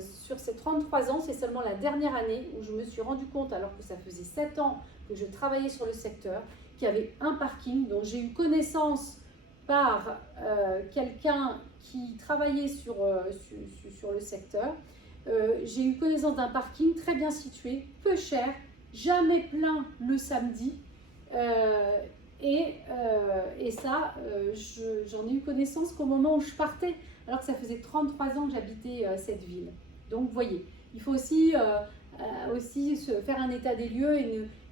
sur ces 33 ans, c'est seulement la dernière année où je me suis rendu compte, alors que ça faisait 7 ans que je travaillais sur le secteur, qu'il y avait un parking dont j'ai eu connaissance par quelqu'un qui travaillait sur le secteur. J'ai eu connaissance d'un parking très bien situé, peu cher, jamais plein le samedi. Et ça, j'en ai eu connaissance qu'au moment où je partais, alors que ça faisait 33 ans que j'habitais cette ville. Donc, vous voyez, il faut aussi faire un état des lieux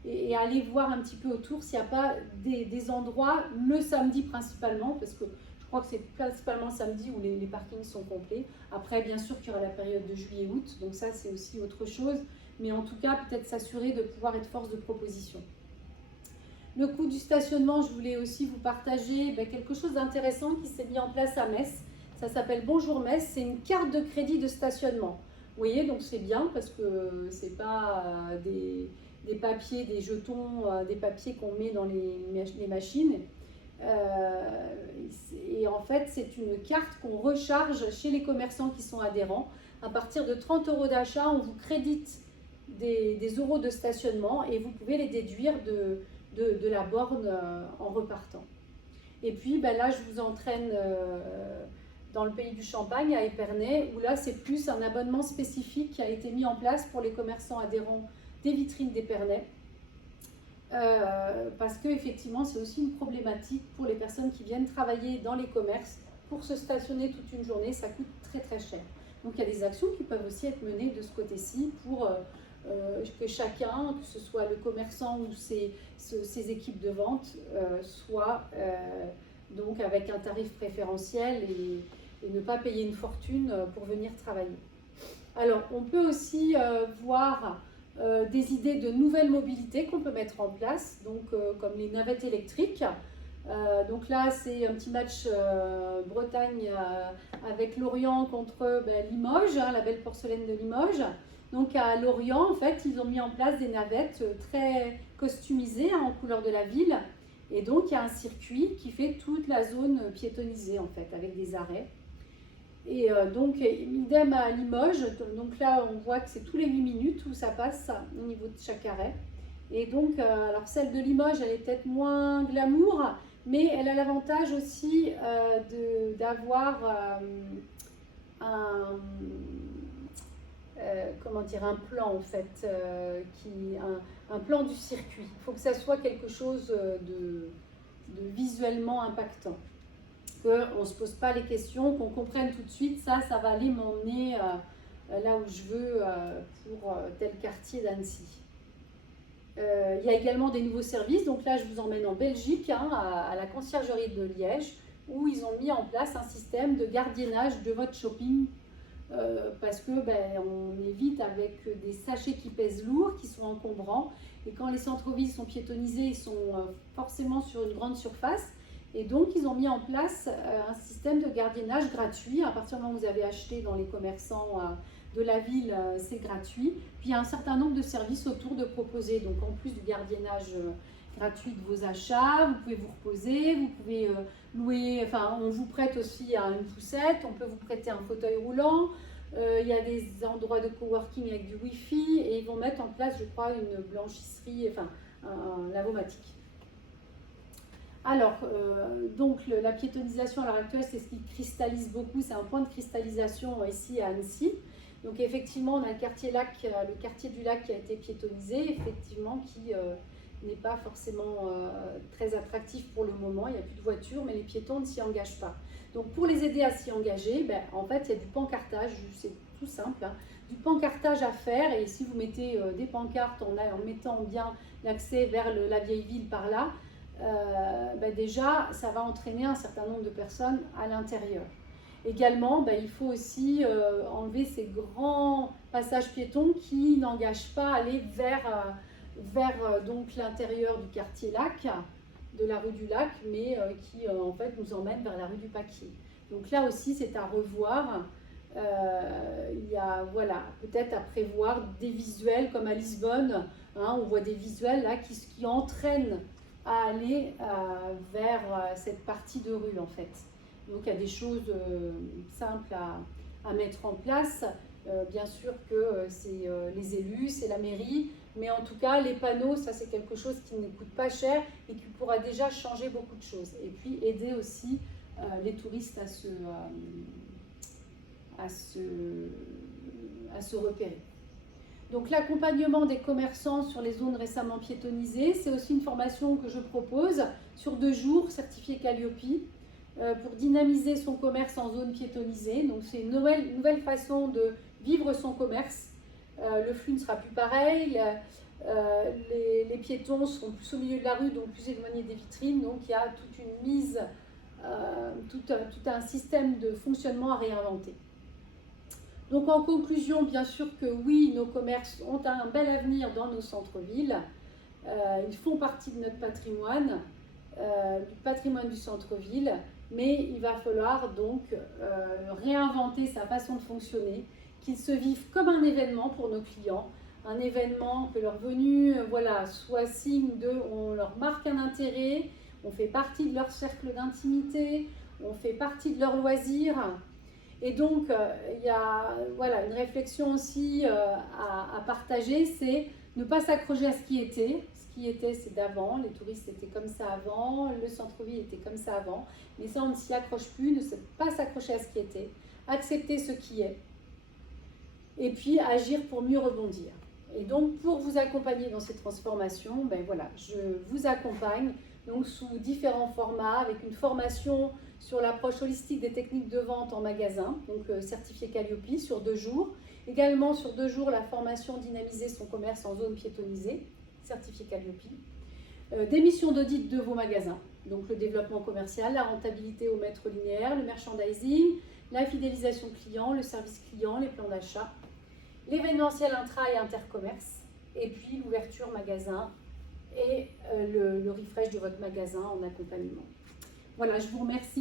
et aller voir un petit peu autour s'il n'y a pas des endroits, le samedi principalement, parce que je crois que c'est principalement samedi où les parkings sont complets. Après, bien sûr qu'il y aura la période de juillet-août, donc ça, c'est aussi autre chose. Mais en tout cas, peut-être s'assurer de pouvoir être force de proposition. Le coût du stationnement, je voulais aussi vous partager quelque chose d'intéressant qui s'est mis en place à Metz. Ça s'appelle Bonjour Metz, c'est une carte de crédit de stationnement. Vous voyez, donc c'est bien parce que ce n'est pas des papiers, des jetons, des papiers qu'on met dans les machines. Et en fait, c'est une carte qu'on recharge chez les commerçants qui sont adhérents. À partir de 30 € d'achat, on vous crédite des euros de stationnement et vous pouvez les déduire de la borne en repartant. Et puis là, je vous entraîne dans le pays du Champagne, à Épernay, où là, c'est plus un abonnement spécifique qui a été mis en place pour les commerçants adhérents des vitrines d'Épernay. Parce qu'effectivement, c'est aussi une problématique pour les personnes qui viennent travailler dans les commerces. Pour se stationner toute une journée, ça coûte très très cher. Donc il y a des actions qui peuvent aussi être menées de ce côté-ci pour que chacun, que ce soit le commerçant ou ses équipes de vente, soit donc avec un tarif préférentiel et ne pas payer une fortune pour venir travailler. Alors on peut aussi voir des idées de nouvelles mobilités qu'on peut mettre en place, donc comme les navettes électriques. Donc là, c'est un petit match Bretagne avec Lorient contre Limoges, la belle porcelaine de Limoges. Donc à Lorient, en fait, ils ont mis en place des navettes customisé en couleur de la ville. Et donc, il y a un circuit qui fait toute la zone piétonnisée, en fait, avec des arrêts. Et donc, idem à Limoges. Donc là, on voit que c'est tous les 8 minutes où ça passe au niveau de chaque arrêt. Et donc, alors celle de Limoges, elle est peut-être moins glamour, mais elle a l'avantage aussi d'avoir un plan en fait, un plan du circuit. Il faut que ça soit quelque chose de visuellement impactant. Qu'on ne se pose pas les questions, qu'on comprenne tout de suite, ça va aller m'emmener là où je veux pour tel quartier d'Annecy. Il y a également des nouveaux services, donc là je vous emmène en Belgique, à la conciergerie de Liège, où ils ont mis en place un système de gardiennage de votre shopping, parce que on évite avec des sachets qui pèsent lourd, qui sont encombrants, et quand les centres-villes sont piétonnisés, ils sont forcément sur une grande surface, et donc ils ont mis en place un système de gardiennage gratuit. À partir du moment où vous avez acheté dans les commerçants de la ville, c'est gratuit. Puis il y a un certain nombre de services autour de proposer. Donc en plus du gardiennage gratuit de vos achats, vous pouvez vous reposer, vous pouvez louer, on vous prête aussi une poussette, on peut vous prêter un fauteuil roulant. Il y a des endroits de coworking avec du Wi-Fi et ils vont mettre en place, je crois, une blanchisserie, un lavomatique. Alors, donc la piétonisation à l'heure actuelle, c'est ce qui cristallise beaucoup, c'est un point de cristallisation ici à Annecy. Donc effectivement, on a le quartier du lac qui a été piétonisé, effectivement, qui n'est pas forcément très attractif pour le moment. Il n'y a plus de voitures, mais les piétons ne s'y engagent pas. Donc pour les aider à s'y engager, en fait, il y a du pancartage, c'est tout simple, du pancartage à faire. Et si vous mettez des pancartes en mettant bien l'accès vers la vieille ville par là, déjà, ça va entraîner un certain nombre de personnes à l'intérieur. Également, il faut aussi enlever ces grands passages piétons qui n'engagent pas à aller vers donc l'intérieur du quartier Lac, de la rue du Lac, mais qui en fait nous emmènent vers la rue du Paquier. Donc là aussi, c'est à revoir. Il y a peut-être à prévoir des visuels comme à Lisbonne, on voit des visuels là qui entraînent à aller vers cette partie de rue en fait. Donc il y a des choses simples à mettre en place. Bien sûr que c'est les élus, c'est la mairie, mais en tout cas les panneaux, ça c'est quelque chose qui ne coûte pas cher et qui pourra déjà changer beaucoup de choses. Et puis aider aussi les touristes à se repérer. Donc l'accompagnement des commerçants sur les zones récemment piétonnisées, c'est aussi une formation que je propose sur 2 jours, certifiée Calliope, pour dynamiser son commerce en zone piétonnisée. Donc c'est une nouvelle façon de vivre son commerce. Le flux ne sera plus pareil, les piétons seront plus au milieu de la rue, donc plus éloignés des vitrines. Donc il y a toute une mise, tout un système de fonctionnement à réinventer. Donc en conclusion, bien sûr que oui, nos commerces ont un bel avenir dans nos centres-villes. Ils font partie de notre patrimoine, du patrimoine du centre-ville, mais il va falloir donc réinventer sa façon de fonctionner, qu'ils se vivent comme un événement pour nos clients, un événement que leur venue soit signe on leur marque un intérêt, on fait partie de leur cercle d'intimité, on fait partie de leur loisir. Et donc, il y a une réflexion aussi à partager, c'est ne pas s'accrocher à ce qui était. Ce qui était, c'est d'avant, les touristes étaient comme ça avant, le centre-ville était comme ça avant. Mais ça, on ne s'y accroche plus, ne pas s'accrocher à ce qui était, accepter ce qui est, et puis agir pour mieux rebondir. Et donc, pour vous accompagner dans ces transformations, je vous accompagne donc sous différents formats, avec une formation sur l'approche holistique des techniques de vente en magasin, donc certifié Calliope sur 2 jours. Également sur 2 jours, la formation dynamiser son commerce en zone piétonnisée, certifié Calliope. Des missions d'audit de vos magasins, donc le développement commercial, la rentabilité au mètre linéaire, le merchandising, la fidélisation client, le service client, les plans d'achat, l'événementiel intra et intercommerce, et puis l'ouverture magasin et le refresh de votre magasin en accompagnement. Voilà, je vous remercie.